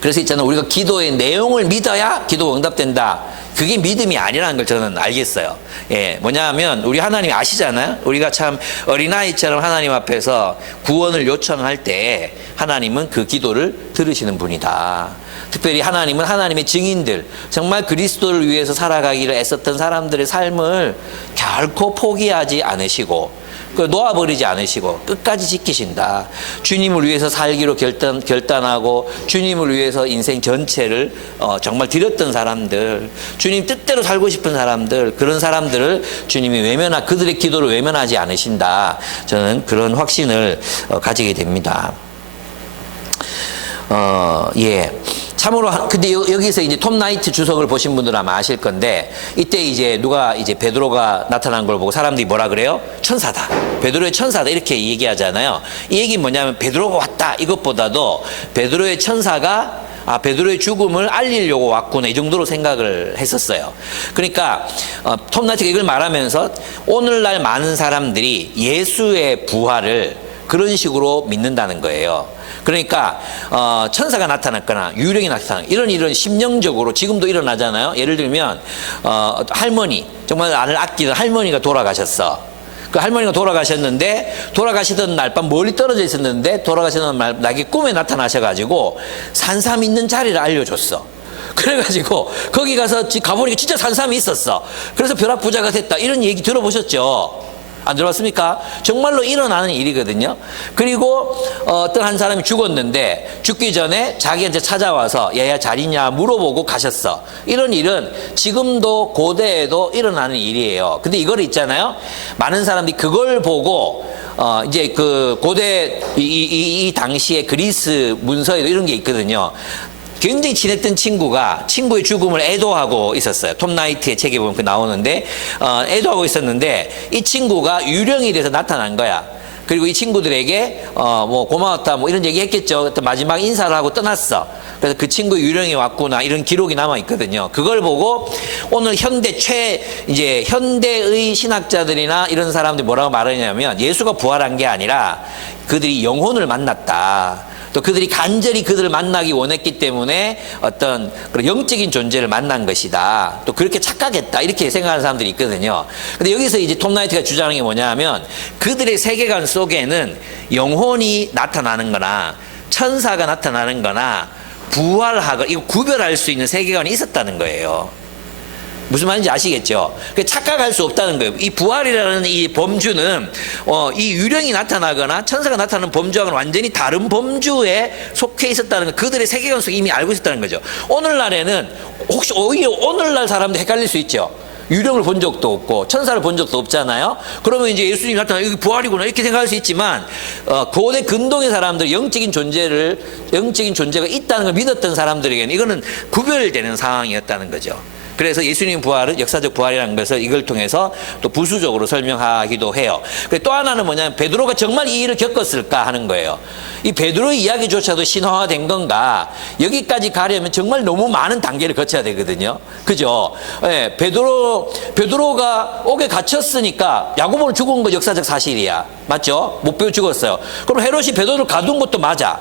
그래서 있잖아요, 우리가 기도의 내용을 믿어야 기도가 응답된다. 그게 믿음이 아니라는 걸 저는 알겠어요. 예, 뭐냐면 우리 하나님이 아시잖아요. 우리가 참 어린아이처럼 하나님 앞에서 구원을 요청할 때 하나님은 그 기도를 들으시는 분이다. 특별히 하나님은 하나님의 증인들, 정말 그리스도를 위해서 살아가기를 애썼던 사람들의 삶을 결코 포기하지 않으시고 놓아버리지 않으시고 끝까지 지키신다. 주님을 위해서 살기로 결단하고 주님을 위해서 인생 전체를 정말 드렸던 사람들, 주님 뜻대로 살고 싶은 사람들, 그런 사람들을 주님이 그들의 기도를 외면하지 않으신다. 저는 그런 확신을 가지게 됩니다. 예. 참으로, 근데 여기서 이제 톰 나이트 주석을 보신 분들은 아마 아실 건데, 이때 이제 베드로가 나타난 걸 보고 사람들이 뭐라 그래요? 천사다. 베드로의 천사다. 이렇게 얘기하잖아요. 이 얘기는 뭐냐면 베드로가 왔다. 이것보다도 베드로의 천사가 베드로의 죽음을 알리려고 왔구나, 이 정도로 생각을 했었어요. 그러니까 톰 나이트가 이걸 말하면서 오늘날 많은 사람들이 예수의 부활을 그런 식으로 믿는다는 거예요. 그러니까 천사가 나타났거나 유령이 나타나거나 이런 심령적으로 지금도 일어나잖아요. 예를 들면 할머니, 정말 나를 아끼던 할머니가 돌아가셨어. 그 할머니가 돌아가셨는데 돌아가시던 날 밤 멀리 떨어져 있었는데 돌아가시던 날 나에게 꿈에 나타나셔가지고 산삼 있는 자리를 알려줬어. 그래가지고 거기 가서 가보니까 진짜 산삼이 있었어. 그래서 벼락부자가 됐다. 이런 얘기 들어보셨죠? 안 들어봤습니까? 정말로 일어나는 일이거든요. 그리고 어떤 한 사람이 죽었는데 죽기 전에 자기한테 찾아와서 얘야 잘 있냐 물어보고 가셨어. 이런 일은 지금도 고대에도 일어나는 일이에요. 근데 이걸 있잖아요, 많은 사람들이 그걸 보고 이제 그 고대 이 당시에 그리스 문서에도 이런 게 있거든요. 굉장히 친했던 친구가 친구의 죽음을 애도하고 있었어요. 톰 나이트의 책에 보면 그 나오는데 애도하고 있었는데 이 친구가 유령이 돼서 나타난 거야. 그리고 이 친구들에게 뭐 고마웠다 뭐 이런 얘기 했겠죠. 마지막 인사를 하고 떠났어. 그래서 그 친구 유령이 왔구나 이런 기록이 남아 있거든요. 그걸 보고 오늘 이제 현대의 신학자들이나 이런 사람들이 뭐라고 말하냐면 예수가 부활한 게 아니라 그들이 영혼을 만났다. 또 그들이 간절히 그들을 만나기 원했기 때문에 어떤 그런 영적인 존재를 만난 것이다. 또 그렇게 착각했다. 이렇게 생각하는 사람들이 있거든요. 근데 여기서 이제 톰 나이트가 주장하는 게 뭐냐면 그들의 세계관 속에는 영혼이 나타나는 거나 천사가 나타나는 거나 부활하고 이거 구별할 수 있는 세계관이 있었다는 거예요. 무슨 말인지 아시겠죠? 착각할 수 없다는 거예요. 이 부활이라는 이 범주는 이 유령이 나타나거나 천사가 나타나는 범주와는 완전히 다른 범주에 속해 있었다는 거, 그들의 세계관 속에 이미 알고 있었다는 거죠. 오늘날에는 혹시 오히려 오늘날 사람도 헷갈릴 수 있죠. 유령을 본 적도 없고 천사를 본 적도 없잖아요. 그러면 이제 예수님이 나타나 여기 부활이구나 이렇게 생각할 수 있지만 고대 근동의 사람들 영적인 존재가 있다는 걸 믿었던 사람들에게는 이거는 구별되는 상황이었다는 거죠. 그래서 예수님 부활은 역사적 부활이라는 것을 이걸 통해서 또 부수적으로 설명하기도 해요. 또 하나는 뭐냐면 베드로가 정말 이 일을 겪었을까 하는 거예요. 이 베드로의 이야기조차도 신화화된 건가? 여기까지 가려면 정말 너무 많은 단계를 거쳐야 되거든요. 그죠? 예, 베드로가 옥에 갇혔으니까 야고보는 죽은 거 역사적 사실이야. 맞죠? 못 배워 죽었어요. 그럼 헤롯이 베드로를 가둔 것도 맞아.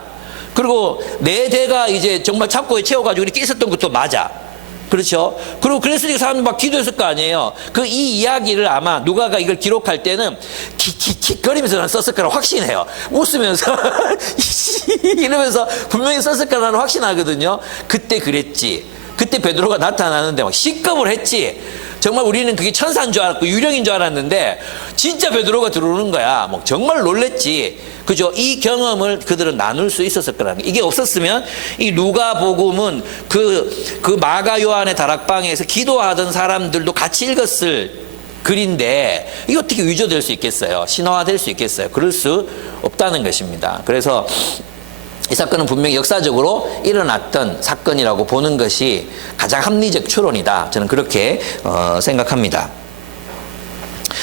그리고 네 대가 이제 정말 창고에 채워가지고 이렇게 있었던 것도 맞아. 그렇죠? 그리고 그랬으니까 사람들이 막 기도했을 거 아니에요. 이 이야기를 아마 누가가 이걸 기록할 때는 킥킥거리면서 썼을 거라고 확신해요. 웃으면서 이러면서 분명히 썼을 거라는 확신하거든요. 그때 그랬지. 그때 베드로가 나타나는데 막 시겁을 했지. 정말 우리는 그게 천사인 줄 알았고 유령인 줄 알았는데 진짜 베드로가 들어오는 거야. 뭐 정말 놀랬지. 그죠? 이 경험을 그들은 나눌 수 있었을 거라는 게, 이게 없었으면 이 누가복음은 그 마가 요한의 다락방에서 기도하던 사람들도 같이 읽었을 글인데 이게 어떻게 위조될 수 있겠어요? 신화화될 수 있겠어요? 그럴 수 없다는 것입니다. 그래서 이 사건은 분명히 역사적으로 일어났던 사건이라고 보는 것이 가장 합리적 추론이다. 저는 그렇게 생각합니다.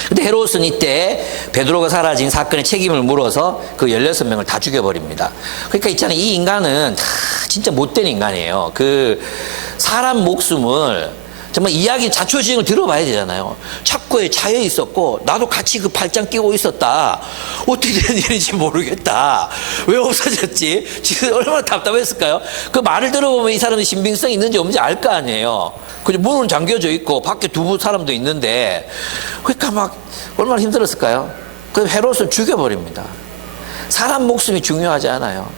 근데 헤롯은 이때 베드로가 사라진 사건의 책임을 물어서 그 16명을 다 죽여버립니다. 그러니까 있잖아요. 이 인간은 진짜 못된 인간이에요. 그 사람 목숨을 정말 이야기 자초지종을 들어봐야 되잖아요. 창고에 차여 있었고 나도 같이 그 팔짱 끼고 있었다. 어떻게 된 일인지 모르겠다. 왜 없어졌지? 지금 얼마나 답답했을까요? 그 말을 들어보면 이 사람이 신빙성이 있는지 없는지 알 거 아니에요. 그냥 문은 잠겨져 있고 밖에 두 사람도 있는데, 그러니까 막 얼마나 힘들었을까요? 그래서 헤롯을 죽여버립니다. 사람 목숨이 중요하지 않아요.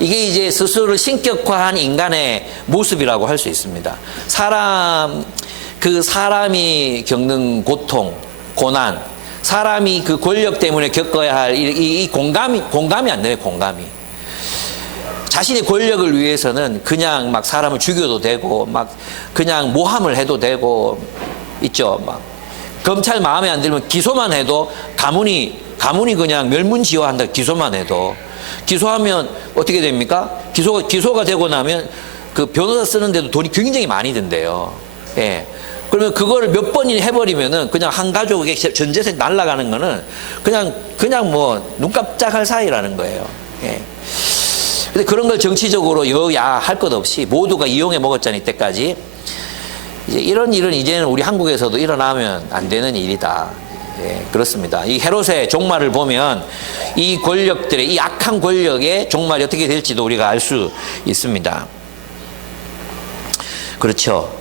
이게 이제 스스로를 신격화한 인간의 모습이라고 할 수 있습니다. 사람이 겪는 고통, 고난, 사람이 그 권력 때문에 겪어야 할 이 공감이 안 되네, 공감이. 자신의 권력을 위해서는 그냥 막 사람을 죽여도 되고, 막 그냥 모함을 해도 되고, 있죠. 막 검찰 마음에 안 들면 기소만 해도 가문이 그냥 멸문지화한다. 기소만 해도. 기소하면 어떻게 됩니까? 기소가 되고 나면 그 변호사 쓰는데도 돈이 굉장히 많이 든대요. 예. 그러면 그거를 몇 번이나 해버리면은 그냥 한 가족에게 전 재산 날아가는 거는 그냥 뭐 눈 깜짝할 사이라는 거예요. 예. 근데 그런 걸 정치적으로 여야 할 것 없이 모두가 이용해 먹었잖아요, 이때까지. 이제 이런 일은 이제는 우리 한국에서도 일어나면 안 되는 일이다. 예, 그렇습니다. 이 헤롯의 종말을 보면 이 권력들의, 이 악한 권력의 종말이 어떻게 될지도 우리가 알 수 있습니다. 그렇죠.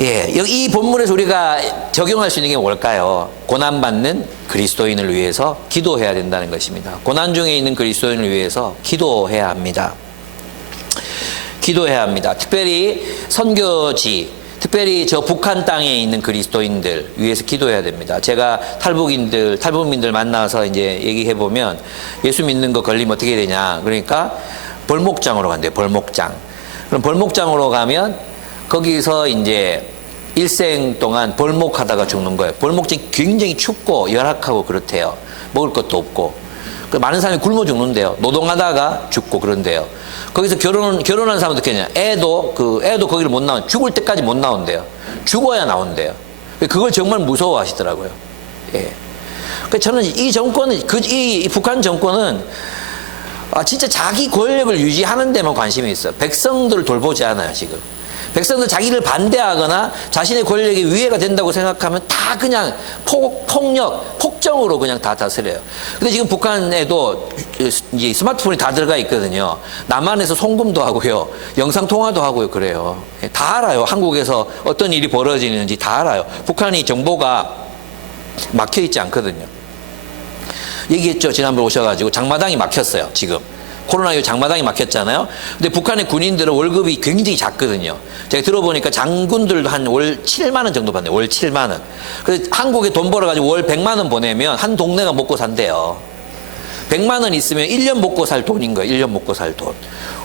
예, 이 본문에서 우리가 적용할 수 있는 게 뭘까요? 고난받는 그리스도인을 위해서 기도해야 된다는 것입니다. 고난 중에 있는 그리스도인을 위해서 기도해야 합니다. 기도해야 합니다. 특별히 선교지, 특별히 저 북한 땅에 있는 그리스도인들 위해서 기도해야 됩니다. 제가 탈북민들 만나서 이제 얘기해 보면 예수 믿는 거 걸리면 어떻게 되냐. 그러니까 벌목장으로 간대요. 벌목장. 그럼 벌목장으로 가면 거기서 이제 일생 동안 벌목하다가 죽는 거예요. 벌목장이 굉장히 춥고 열악하고 그렇대요. 먹을 것도 없고. 많은 사람이 굶어 죽는데요. 노동하다가 죽고 그런데요. 거기서 결혼한 사람도 그냥 애도 거기를 못 나온, 죽을 때까지 못 나온대요. 죽어야 나온대요. 그걸 정말 무서워하시더라고요. 예. 저는 이 정권은, 이 북한 정권은 진짜 자기 권력을 유지하는 데만 관심이 있어요. 백성들을 돌보지 않아요, 지금. 백성들 자기를 반대하거나 자신의 권력이 위해가 된다고 생각하면 다 그냥 폭력, 폭정으로 그냥 다 다스려요. 근데 지금 북한에도 이제 스마트폰이 다 들어가 있거든요. 남한에서 송금도 하고요. 영상통화도 하고요. 그래요. 다 알아요. 한국에서 어떤 일이 벌어지는지 다 알아요. 북한이 정보가 막혀 있지 않거든요. 얘기했죠. 지난번에 오셔가지고 장마당이 막혔어요. 지금. 코로나 이후 장마당이 막혔잖아요. 근데 북한의 군인들은 월급이 굉장히 작거든요. 제가 들어보니까 장군들도 한 월 7만 원 정도 받네요. 월 7만 원. 그래서 한국에 돈 벌어가지고 월 100만 원 보내면 한 동네가 먹고 산대요. 100만 원 있으면 1년 먹고 살 돈인 거예요. 1년 먹고 살 돈.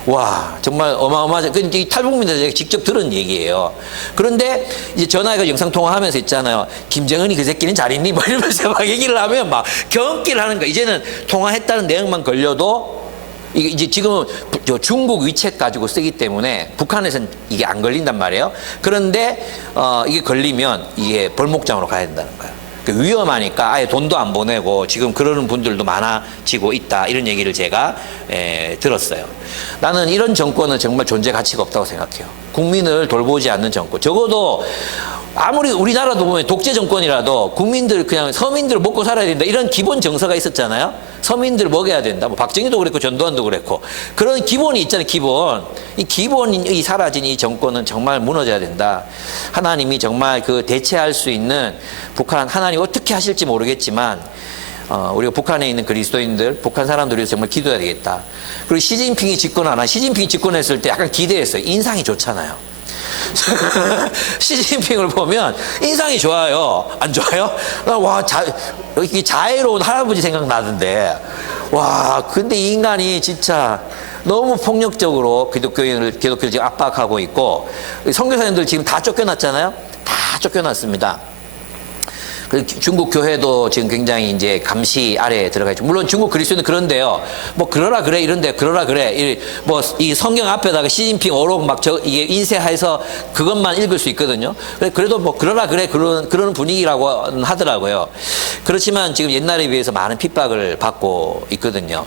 와, 정말 어마어마하죠. 이 탈북민들 직접 들은 얘기예요. 그런데 이제 전화해서 영상통화하면서 있잖아요. 김정은이 그 새끼는 잘 있니? 뭐 이러면서 막 얘기를 하면 막 경기를 하는 거야. 이제는 통화했다는 내용만 걸려도 이제 지금은 중국 위챗 가지고 쓰기 때문에 북한에서는 이게 안 걸린단 말이에요. 그런데 이게 걸리면 이게 벌목장으로 가야 된다는 거예요. 위험하니까 아예 돈도 안 보내고 지금 그러는 분들도 많아지고 있다. 이런 얘기를 제가 들었어요. 나는 이런 정권은 정말 존재 가치가 없다고 생각해요. 국민을 돌보지 않는 정권. 적어도 아무리 우리나라도 보면 독재 정권이라도 국민들 그냥 서민들 먹고 살아야 된다. 이런 기본 정서가 있었잖아요. 서민들 먹여야 된다. 뭐 박정희도 그랬고 전두환도 그랬고 그런 기본이 있잖아요. 기본. 이 기본이 사라진 이 정권은 정말 무너져야 된다. 하나님이 정말 그 대체할 수 있는 북한 하나님 어떻게 하실지 모르겠지만 우리가 북한에 있는 그리스도인들, 북한 사람들이 정말 기도해야 되겠다. 그리고 시진핑이 집권하나 시진핑이 집권했을 때 약간 기대했어요. 인상이 좋잖아요. 시진핑을 보면 인상이 좋아요. 안 좋아요? 와, 자애로운 할아버지 생각나던데. 와, 근데 이 인간이 진짜 너무 폭력적으로 기독교인을 지금 압박하고 있고, 선교사님들 지금 다 쫓겨났잖아요? 다 쫓겨났습니다. 중국 교회도 지금 굉장히 이제 감시 아래에 들어가 있죠. 물론 중국 그리스도는 그런데요. 뭐 그러라 그래 이런데 그러라 그래. 뭐 이 성경 앞에다가 시진핑 어록 막 이게 인쇄해서 그것만 읽을 수 있거든요. 그래도 뭐 그러라 그래 그런 분위기라고 하더라고요. 그렇지만 지금 옛날에 비해서 많은 핍박을 받고 있거든요.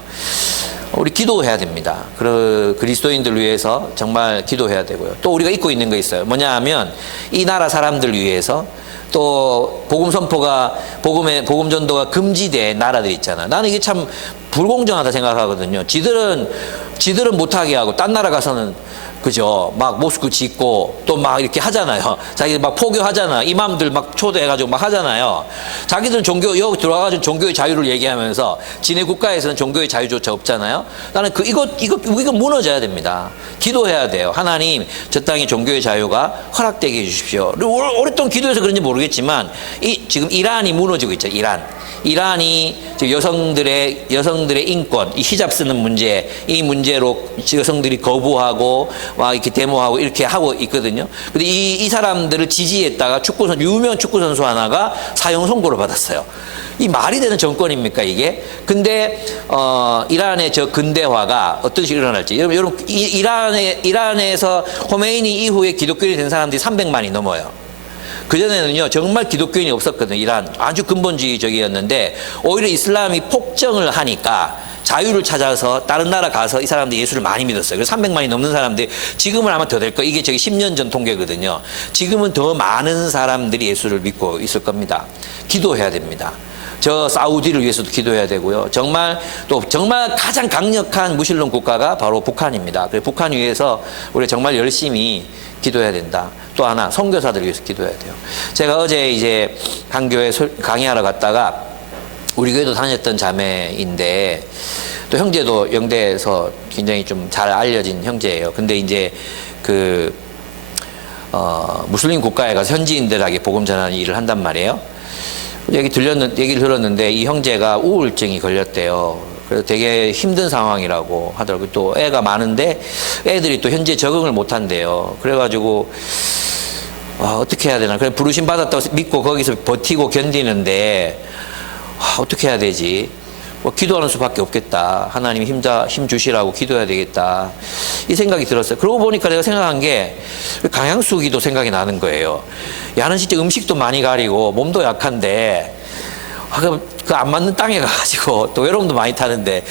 우리 기도해야 됩니다. 그리스도인들 위해서 정말 기도해야 되고요. 또 우리가 잊고 있는 거 있어요. 뭐냐 하면 이 나라 사람들 위해서 또 복음 선포가 복음 전도가 금지된 나라들 있잖아. 나는 이게 참 불공정하다 생각하거든요. 지들은 못하게 하고 딴 나라 가서는 그죠? 막 모스크 짓고 또 막 이렇게 하잖아요. 자기들 막 포교하잖아. 이맘들 막 초대해가지고 막 하잖아요. 자기들은 여기 들어와가지고 종교의 자유를 얘기하면서 지네 국가에서는 종교의 자유조차 없잖아요. 나는 이거 무너져야 됩니다. 기도해야 돼요. 하나님, 저 땅에 종교의 자유가 허락되게 해주십시오. 오랫동안 기도해서 그런지 모르겠지만 지금 이란이 무너지고 있죠. 이란이 여성들의 인권, 이 히잡 쓰는 문제, 이 문제로 여성들이 거부하고 막 이렇게 데모하고 이렇게 하고 있거든요. 근데 이 사람들을 지지했다가 유명 축구 선수 하나가 사형 선고를 받았어요. 이 말이 되는 정권입니까 이게? 근데 이란의 저 근대화가 어떤 식으로 일어날지. 여러분 이란에서 호메이니 이후에 기독교인이 된 사람들이 300만이 넘어요. 그전에는요, 정말 기독교인이 없었거든요. 이란. 아주 근본주의적이었는데, 오히려 이슬람이 폭정을 하니까 자유를 찾아서 다른 나라 가서 이 사람들이 예수를 많이 믿었어요. 그래서 300만이 넘는 사람들이 지금은 아마 더 될 거예요. 이게 저기 10년 전 통계거든요. 지금은 더 많은 사람들이 예수를 믿고 있을 겁니다. 기도해야 됩니다. 저 사우디를 위해서도 기도해야 되고요. 정말 가장 강력한 무신론 국가가 바로 북한입니다. 그래서 북한 위해서 우리 정말 열심히 기도해야 된다. 또 하나, 선교사들 위해서 기도해야 돼요. 제가 어제 이제 한 교회 강의하러 갔다가 우리 교회도 다녔던 자매인데 또 형제도 영대에서 굉장히 좀 잘 알려진 형제예요. 근데 이제 무슬림 국가에 가서 현지인들에게 복음 전하는 일을 한단 말이에요. 얘기를 들었는데 이 형제가 우울증이 걸렸대요. 그래서 되게 힘든 상황이라고 하더라고요. 또 애가 많은데 애들이 또 현지에 적응을 못 한대요. 그래가지고 어떻게 해야 되나. 그래 부르심 받았다고 믿고 거기서 버티고 견디는데 어떻게 해야 되지? 뭐 기도하는 수밖에 없겠다. 하나님 힘 주시라고 기도해야 되겠다. 이 생각이 들었어요. 그러고 보니까 내가 생각한 게 강양수기도 생각이 나는 거예요. 야는 진짜 음식도 많이 가리고 몸도 약한데 그 안 맞는 땅에 가가지고 또 외로움도 많이 타는데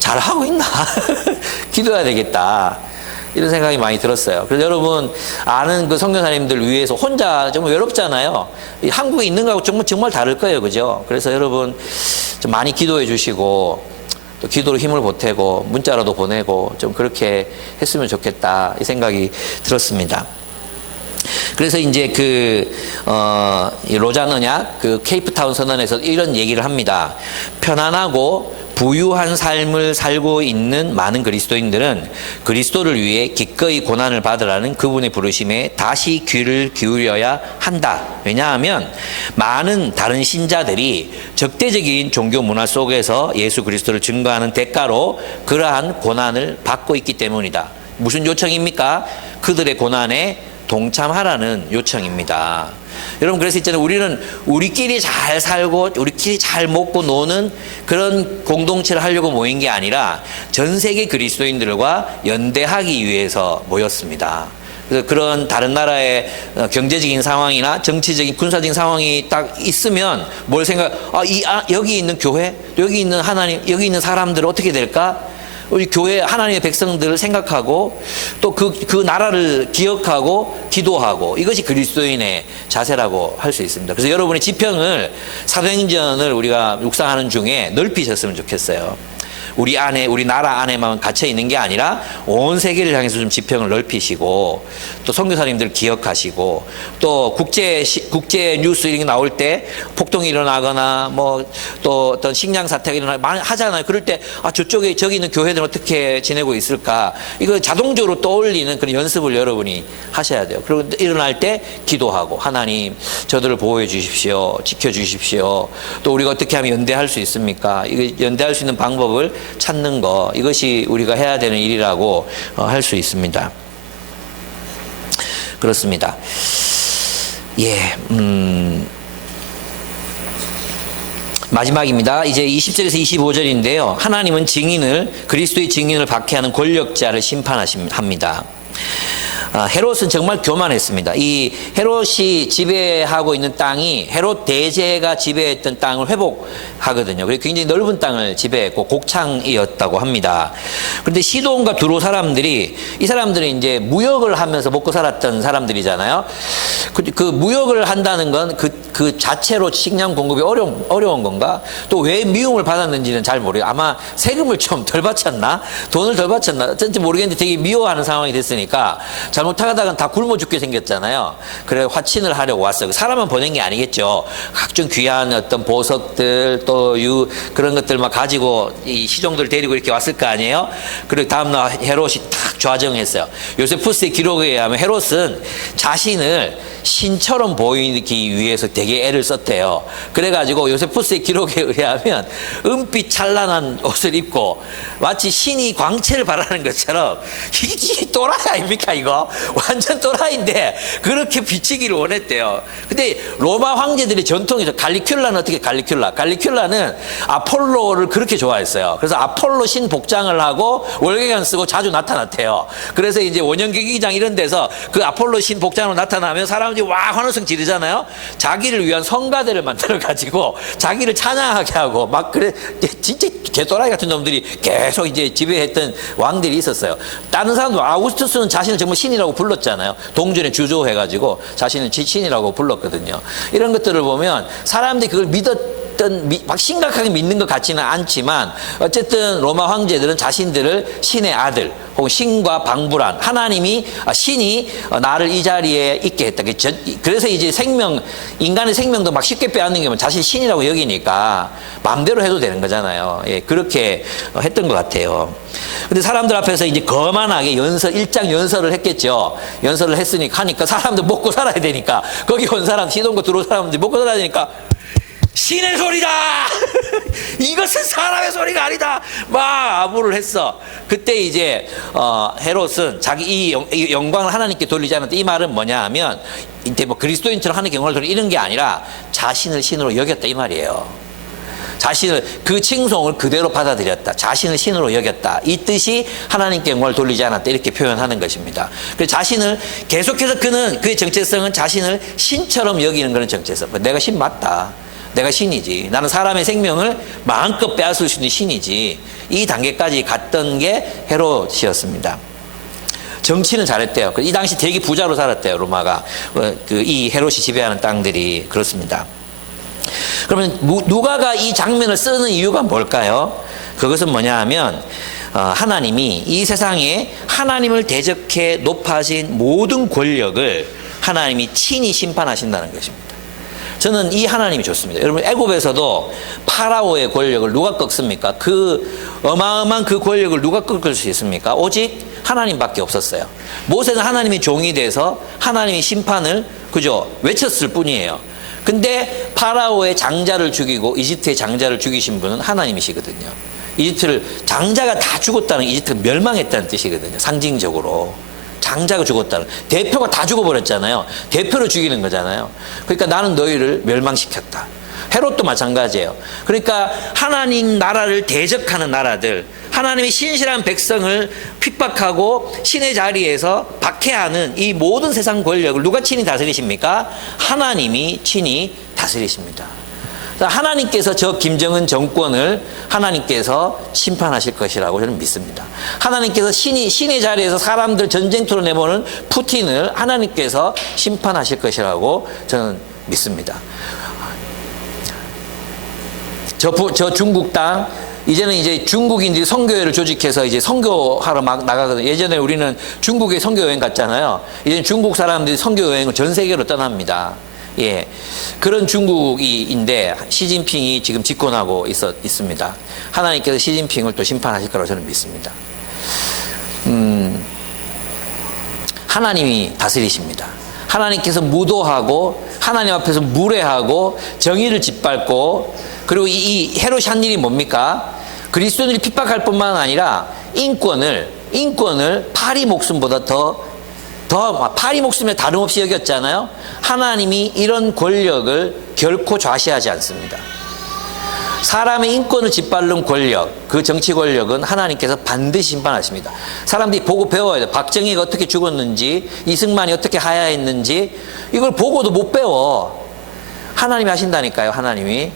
잘하고 있나? 기도해야 되겠다. 이런 생각이 많이 들었어요. 그래서 여러분 아는 그 선교사님들 위해서 혼자 정말 외롭잖아요. 한국에 있는 거하고 정말 다를 거예요. 그죠? 그래서 여러분 좀 많이 기도해 주시고 또 기도로 힘을 보태고 문자라도 보내고 좀 그렇게 했으면 좋겠다. 이 생각이 들었습니다. 그래서 이제 로잔 언약, 케이프타운 선언에서 이런 얘기를 합니다. 편안하고 부유한 삶을 살고 있는 많은 그리스도인들은 그리스도를 위해 기꺼이 고난을 받으라는 그분의 부르심에 다시 귀를 기울여야 한다. 왜냐하면 많은 다른 신자들이 적대적인 종교 문화 속에서 예수 그리스도를 증거하는 대가로 그러한 고난을 받고 있기 때문이다. 무슨 요청입니까? 그들의 고난에 동참하라는 요청입니다. 여러분, 그래서 있잖아요. 우리는 우리끼리 잘 살고 우리끼리 잘 먹고 노는 그런 공동체를 하려고 모인 게 아니라 전 세계 그리스도인들과 연대하기 위해서 모였습니다. 그래서 그런 다른 나라의 경제적인 상황이나 정치적인 군사적인 상황이 딱 있으면 뭘 여기 있는 교회, 여기 있는 하나님, 여기 있는 사람들은 어떻게 될까? 우리 교회 하나님의 백성들을 생각하고 또 그 나라를 기억하고 기도하고, 이것이 그리스도인의 자세라고 할 수 있습니다. 그래서 여러분의 지평을, 사도행전을 우리가 묵상하는 중에 넓히셨으면 좋겠어요. 우리 나라 안에만 갇혀 있는 게 아니라 온 세계를 향해서 좀 지평을 넓히시고, 또 선교사님들 기억하시고, 또 국제 뉴스 이런 게 나올 때 폭동이 일어나거나 뭐 또 어떤 식량 사태가 일어나거나 하잖아요. 그럴 때 저기 있는 교회들은 어떻게 지내고 있을까? 이거 자동적으로 떠올리는 그런 연습을 여러분이 하셔야 돼요. 그리고 일어날 때 기도하고, 하나님 저들을 보호해 주십시오, 지켜 주십시오. 또 우리가 어떻게 하면 연대할 수 있습니까? 이거 연대할 수 있는 방법을 찾는 거, 이것이 우리가 해야 되는 일이라고 할 수 있습니다. 그렇습니다. 예, 마지막입니다. 이제 20절에서 25절인데요. 하나님은 그리스도의 증인을 박해하는 권력자를 심판합니다. 헤롯은 정말 교만했습니다. 이 헤롯이 지배하고 있는 땅이 헤롯 대제가 지배했던 땅을 회복하거든요. 그래서 굉장히 넓은 땅을 지배했고 곡창이었다고 합니다. 그런데 시돈과 두로 사람들이, 이 사람들이 이제 무역을 하면서 먹고 살았던 사람들이잖아요. 그 무역을 한다는 건 그 자체로 식량 공급이 어려운 건가? 또 왜 미움을 받았는지는 잘 모르겠어요. 아마 세금을 좀 덜 바쳤나? 돈을 덜 바쳤나? 어쩐지 모르겠는데 되게 미워하는 상황이 됐으니까 잘못하다가 다 굶어 죽게 생겼잖아요. 그래 화친을 하려고 왔어요. 사람만 보낸 게 아니겠죠. 각종 귀한 어떤 보석들, 또 그런 것들 막 가지고 이 시종들 데리고 이렇게 왔을 거 아니에요. 그리고 다음날 헤롯이 딱 좌정했어요. 요세푸스의 기록에 의하면 헤롯은 자신을 신처럼 보이기 위해서 되게 애를 썼대요. 그래가지고 요세푸스의 기록에 의하면 은빛 찬란한 옷을 입고 마치 신이 광채를 발하는 것처럼, 이게 또라이 아닙니까 이거? 완전 또라이인데 그렇게 비치기를 원했대요. 근데 로마 황제들이 전통이죠. 갈리큘라는 어떻게 갈리큘라는 아폴로를 그렇게 좋아했어요. 그래서 아폴로 신 복장을 하고 월계관 쓰고 자주 나타났대요. 그래서 이제 원형 경기장 이런 데서 그 아폴로 신 복장으로 나타나면 사람들이 와 환호성 지르잖아요. 자기를 위한 성가대를 만들어 가지고 자기를 찬양하게 하고 막, 그래 진짜 개또라이 같은 놈들이 계속 이제 지배했던 왕들이 있었어요. 다른 사람도 아우구스투스는 자신을 정말 신이라고 불렀잖아요. 동전에 주조해가지고 자신을 신이라고 불렀거든요. 이런 것들을 보면 사람들이 그걸 막 심각하게 믿는 것 같지는 않지만, 어쨌든 로마 황제들은 자신들을 신의 아들 혹은 신과 방불한 신이 나를 이 자리에 있게 했다. 그래서 이제 인간의 생명도 막 쉽게 빼앗는 게 자신 신이라고 여기니까 마음대로 해도 되는 거잖아요. 예, 그렇게 했던 것 같아요. 근데 사람들 앞에서 이제 거만하게 일장 연설을 했겠죠. 연설을 하니까 사람들 먹고 살아야 되니까, 거기 온 사람, 시돈과 두로 사람들이 먹고 살아야 되니까 신의 소리다! 이것은 사람의 소리가 아니다! 막 아부를 했어. 그때 이제 헤롯은 자기 이 영광을 하나님께 돌리지 않았다. 이 말은 뭐냐 하면, 이제 뭐 그리스도인처럼 하나님께 영광을 돌리는 이런 게 아니라 자신을 신으로 여겼다 이 말이에요. 자신을, 그 칭송을 그대로 받아들였다. 자신을 신으로 여겼다. 이 뜻이 하나님께 영광을 돌리지 않았다. 이렇게 표현하는 것입니다. 그래서 자신을 계속해서 그의 정체성은 자신을 신처럼 여기는 그런 정체성. 내가 신 맞다. 내가 신이지. 나는 사람의 생명을 마음껏 빼앗을 수 있는 신이지. 이 단계까지 갔던 게 헤롯이었습니다. 정치는 잘했대요. 이 당시 되게 부자로 살았대요. 로마가. 이 헤롯이 지배하는 땅들이. 그렇습니다. 그러면 누가가 이 장면을 쓰는 이유가 뭘까요? 그것은 뭐냐 하면, 하나님이 이 세상에 하나님을 대적해 높아진 모든 권력을 하나님이 친히 심판하신다는 것입니다. 저는 이 하나님이 좋습니다. 여러분 애굽에서도 파라오의 권력을 누가 꺾습니까? 그 어마어마한 그 권력을 누가 꺾을 수 있습니까? 오직 하나님밖에 없었어요. 모세는 하나님의 종이 돼서 하나님의 심판을 그저 외쳤을 뿐이에요. 근데 파라오의 장자를 죽이고 이집트의 장자를 죽이신 분은 하나님이시거든요. 이집트를 장자가 다 죽었다는 이집트가 멸망했다는 뜻이거든요. 상징적으로 장자가 죽었다는, 대표가 다 죽어버렸잖아요. 대표를 죽이는 거잖아요. 그러니까 나는 너희를 멸망시켰다. 헤롯도 마찬가지예요. 그러니까 하나님 나라를 대적하는 나라들, 하나님의 신실한 백성을 핍박하고 신의 자리에서 박해하는 이 모든 세상 권력을 누가 친히 다스리십니까? 하나님이 친히 다스리십니다. 하나님께서 저 김정은 정권을 하나님께서 심판하실 것이라고 저는 믿습니다. 하나님께서 신의 자리에서 사람들 전쟁터로 내보는 푸틴을 하나님께서 심판하실 것이라고 저는 믿습니다. 저 중국 땅, 이제는 이제 중국인들이 선교회를 조직해서 이제 선교하러 막 나가거든요. 예전에 우리는 중국에 선교 여행 갔잖아요. 이제 중국 사람들이 선교 여행을 전 세계로 떠납니다. 예, 그런 중국인데 시진핑이 지금 집권하고 있습니다. 하나님께서 시진핑을 또 심판하실 거라고 저는 믿습니다. 하나님이 다스리십니다. 하나님께서 무도하고 하나님 앞에서 무례하고 정의를 짓밟고, 그리고 이 헤롯이 한 일이 뭡니까? 그리스도인들이 핍박할 뿐만 아니라 인권을 파리 목숨보다 더 파리 목숨에 다름없이 여겼잖아요. 하나님이 이런 권력을 결코 좌시하지 않습니다. 사람의 인권을 짓밟는 권력, 그 정치 권력은 하나님께서 반드시 심판하십니다. 사람들이 보고 배워야 돼요. 박정희가 어떻게 죽었는지, 이승만이 어떻게 하야했는지, 이걸 보고도 못 배워. 하나님이 하신다니까요. 하나님이.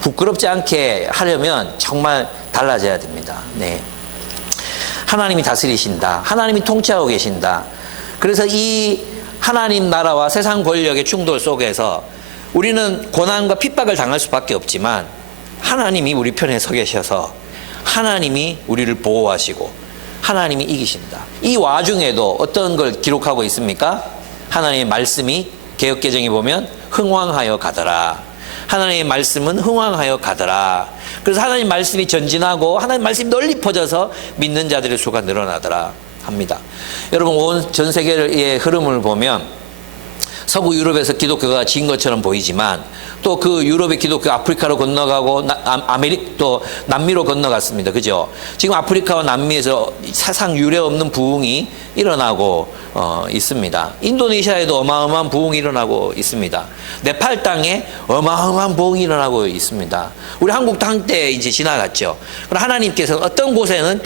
부끄럽지 않게 하려면 정말 달라져야 됩니다. 네. 하나님이 다스리신다. 하나님이 통치하고 계신다. 그래서 이 하나님 나라와 세상 권력의 충돌 속에서 우리는 고난과 핍박을 당할 수밖에 없지만 하나님이 우리 편에 서 계셔서 하나님이 우리를 보호하시고 하나님이 이기신다. 이 와중에도 어떤 걸 기록하고 있습니까? 하나님의 말씀이 개역개정에 보면 흥왕하여 가더라. 하나님의 말씀은 흥왕하여 가더라. 그래서 하나님 말씀이 전진하고 하나님 말씀이 널리 퍼져서 믿는 자들의 수가 늘어나더라 합니다. 여러분, 온 전 세계의 흐름을 보면 서구 유럽에서 기독교가 진 것처럼 보이지만 또 그 유럽의 기독교 아프리카로 건너가고 또 남미로 건너갔습니다. 그죠? 지금 아프리카와 남미에서 사상 유례 없는 부흥이 일어나고 있습니다. 인도네시아에도 어마어마한 부흥이 일어나고 있습니다. 네팔 땅에 어마어마한 부흥이 일어나고 있습니다. 우리 한국도 한때 이제 지나갔죠. 그럼 하나님께서는 어떤 곳에는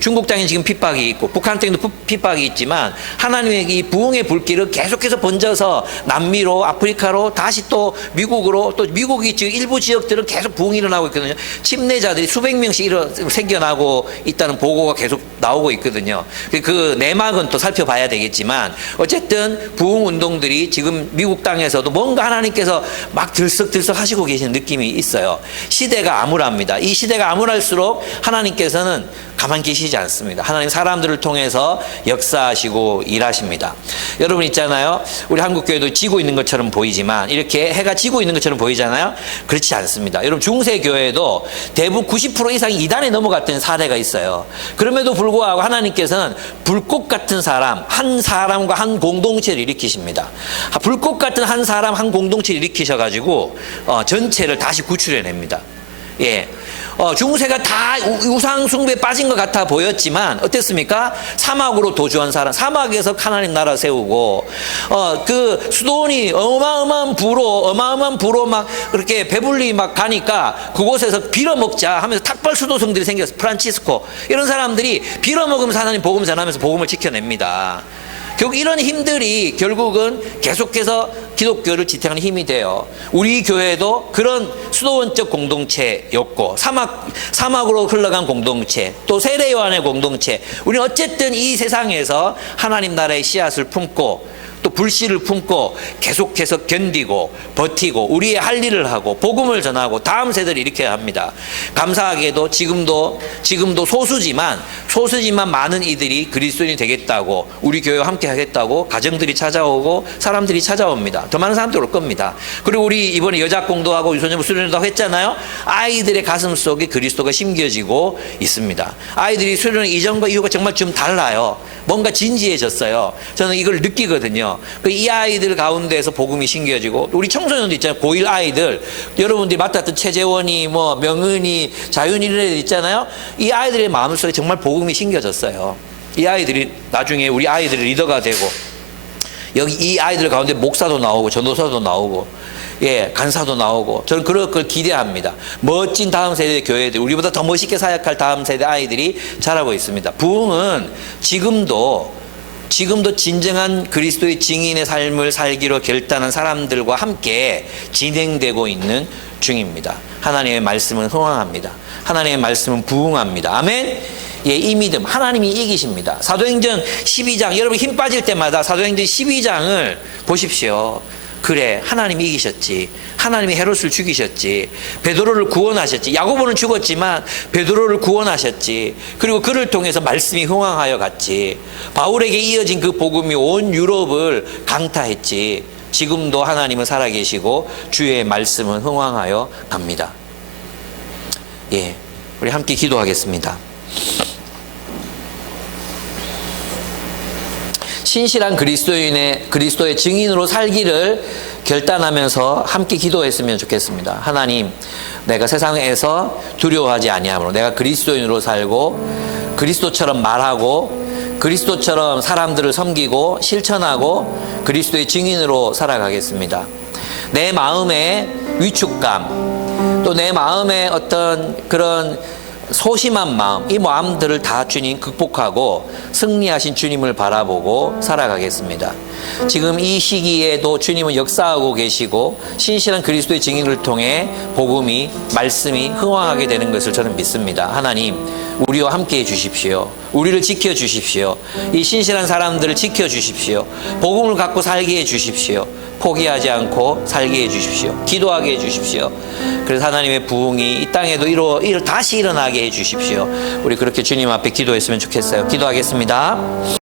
중국 땅에 지금 핍박이 있고 북한 땅에도 핍박이 있지만 하나님의 이 부흥의 불길을 계속해서 번져서 남미로, 아프리카로, 다시 또 미국으로, 또 미국이 지금 일부 지역들은 계속 부흥이 일어나고 있거든요. 침례자들이 수백 명씩 생겨나고 있다는 보고가 계속 나오고 있거든요. 그 내막은 또 살펴봐야 되겠지만 어쨌든 부흥 운동들이 지금 미국 땅에서도 뭔가 하나님께서 막 들썩들썩 하시고 계시는 느낌이 있어요. 시대가 암울합니다. 이 시대가 암울할수록 하나님께서는 가만히 계시지 않습니다. 하나님 사람들을 통해서 역사하시고 일하십니다. 여러분 있잖아요. 우리 한국교회도 지고 있는 것처럼 보이지만 이렇게 해가 지고 있는 것처럼 보이잖아요. 그렇지 않습니다. 여러분 중세교회도 대부분 90% 이상이 이단에 넘어갔던 사례가 있어요. 그럼에도 불구하고 하나님께서는 불꽃 같은 사람, 한 사람과 한 공동체를 일으키십니다. 불꽃 같은 한 사람, 한 공동체를 일으키셔가지고 전체를 다시 구출해냅니다. 예. 중세가 다 우상 숭배에 빠진 것 같아 보였지만 어땠습니까? 사막으로 도주한 사람, 사막에서 하나님 나라 세우고 그 수도원이 어마어마한 부로 막 그렇게 배불리 막 가니까 그곳에서 빌어먹자 하면서 탁발 수도성들이 생겼어요. 프란치스코 이런 사람들이 빌어먹으면서 하나님 복음 전하면서 복음을 지켜냅니다. 결국 이런 힘들이 결국은 계속해서 기독교를 지탱하는 힘이 돼요. 우리 교회도 그런 수도원적 공동체였고 사막으로 흘러간 공동체, 또 세례요한의 공동체, 우리는 어쨌든 이 세상에서 하나님 나라의 씨앗을 품고 또 또 불씨를 품고 계속해서 견디고 버티고 우리의 할 일을 하고 복음을 전하고 다음 세대를 일으켜야 합니다. 감사하게도 지금도 소수지만 많은 이들이 그리스도인이 되겠다고 우리 교회와 함께 하겠다고 가정들이 찾아오고 사람들이 찾아옵니다. 더 많은 사람들이 올 겁니다. 그리고 우리 이번에 여자공도 하고 유소년부 수련회도 하고 했잖아요. 아이들의 가슴 속에 그리스도가 심겨지고 있습니다. 아이들이 수련회 이전과 이후가 정말 좀 달라요. 뭔가 진지해졌어요. 저는 이걸 느끼거든요. 이 아이들 가운데서 복음이 심겨지고 우리 청소년도 있잖아요. 고1 아이들 여러분들이 맡았던 최재원이 뭐 명은이 자윤이 이런 애들 있잖아요. 이 아이들의 마음속에 정말 복음이 심겨졌어요. 이 아이들이 나중에 우리 아이들의 리더가 되고 여기 이 아이들 가운데 목사도 나오고 전도사도 나오고 간사도 나오고 저는 그런 걸 기대합니다. 멋진 다음 세대 교회들, 우리보다 더 멋있게 사역할 다음 세대 아이들이 자라고 있습니다. 부흥은 지금도 진정한 그리스도의 증인의 삶을 살기로 결단한 사람들과 함께 진행되고 있는 중입니다. 하나님의 말씀은 흥황합니다. 하나님의 말씀은 부흥합니다. 아멘. 이 믿음 하나님이 이기십니다. 사도행전 12장 여러분 힘 빠질 때마다 사도행전 12장을 보십시오. 그래 하나님이 이기셨지. 하나님이 헤롯을 죽이셨지. 베드로를 구원하셨지. 야고보는 죽었지만 베드로를 구원하셨지. 그리고 그를 통해서 말씀이 흥황하여 갔지. 바울에게 이어진 그 복음이 온 유럽을 강타했지. 지금도 하나님은 살아계시고 주의 말씀은 흥황하여 갑니다. 우리 함께 기도하겠습니다. 신실한 그리스도의 증인으로 살기를 결단하면서 함께 기도했으면 좋겠습니다. 하나님, 내가 세상에서 두려워하지 아니하므로 내가 그리스도인으로 살고 그리스도처럼 말하고 그리스도처럼 사람들을 섬기고 실천하고 그리스도의 증인으로 살아가겠습니다. 내 마음의 위축감, 또 내 마음의 어떤 그런 소심한 마음, 이 마음들을 다 주님 극복하고 승리하신 주님을 바라보고 살아가겠습니다. 지금 이 시기에도 주님은 역사하고 계시고 신실한 그리스도의 증인을 통해 복음이 말씀이 흥황하게 되는 것을 저는 믿습니다. 하나님, 우리와 함께 해 주십시오. 우리를 지켜 주십시오. 이 신실한 사람들을 지켜 주십시오. 복음을 갖고 살게 해 주십시오. 포기하지 않고 살게 해 주십시오. 기도하게 해 주십시오. 그래서 하나님의 부흥이 이 땅에도 다시 일어나게 해 주십시오. 우리 그렇게 주님 앞에 기도했으면 좋겠어요. 기도하겠습니다.